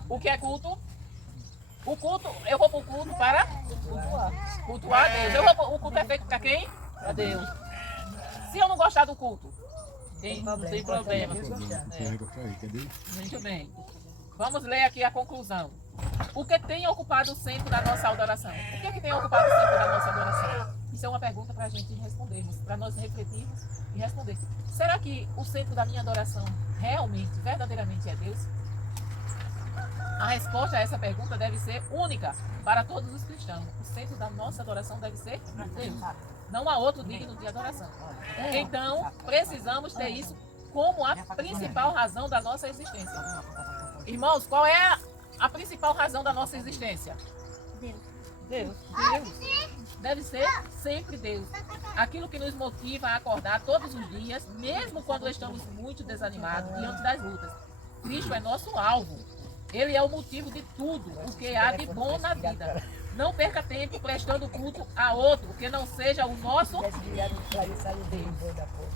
O que é culto? O culto, eu vou para o culto para cultuar a Deus. O culto é feito para quem? A Deus. Se eu não gostar do culto, Não tem problema. muito bem. Vamos ler aqui a conclusão. O que tem ocupado o centro da nossa adoração? O que é que tem ocupado o centro da nossa adoração? Isso é uma pergunta para a gente respondermos, para nós refletirmos e responder. Será que o centro da minha adoração realmente, verdadeiramente é Deus? A resposta a essa pergunta deve ser única para todos os cristãos. O centro da nossa adoração deve ser Deus. Não há outro digno de adoração. Então, precisamos ter isso como a principal razão da nossa existência. Irmãos, qual é a principal razão da nossa existência? Deus. Deus. Deve ser sempre Deus. Aquilo que nos motiva a acordar todos os dias, mesmo quando estamos muito desanimados diante das lutas. Cristo é nosso alvo. Ele é o motivo de tudo o que há de bom na vida. Não perca tempo prestando culto a outro que não seja o nosso.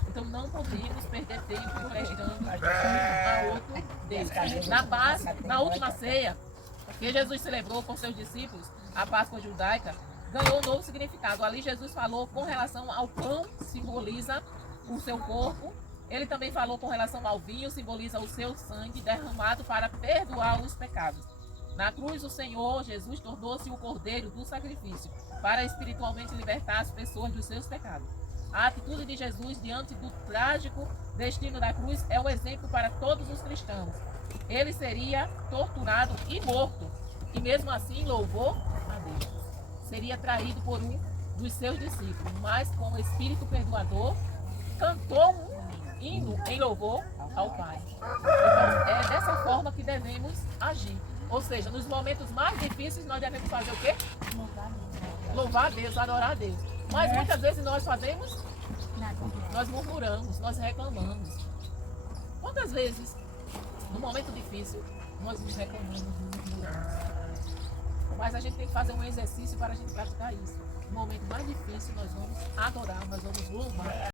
Então não podemos perder tempo prestando culto a outro Deus. Na última ceia que Jesus celebrou com seus discípulos, a Páscoa judaica, ganhou um novo significado. Ali Jesus falou com relação ao pão, simboliza o seu corpo. Ele também falou com relação ao vinho, simboliza o seu sangue derramado para perdoar os pecados. Na cruz, o Senhor Jesus tornou-se o cordeiro do sacrifício para espiritualmente libertar as pessoas dos seus pecados. A atitude de Jesus diante do trágico destino da cruz é um exemplo para todos os cristãos. Ele seria torturado e morto, e mesmo assim louvou a Deus. Seria traído por um dos seus discípulos, mas com o Espírito perdoador, cantou um hino em louvor ao Pai. Então, é dessa forma que devemos agir. Ou seja, nos momentos mais difíceis, nós devemos fazer o quê? Louvar a Deus, adorar a Deus. Mas muitas vezes nós fazemos, nós murmuramos, nós reclamamos. Quantas vezes, no momento difícil, nós nos reclamamos, nos murmuramos? Mas a gente tem que fazer um exercício para a gente praticar isso. No momento mais difícil, nós vamos adorar, nós vamos louvar.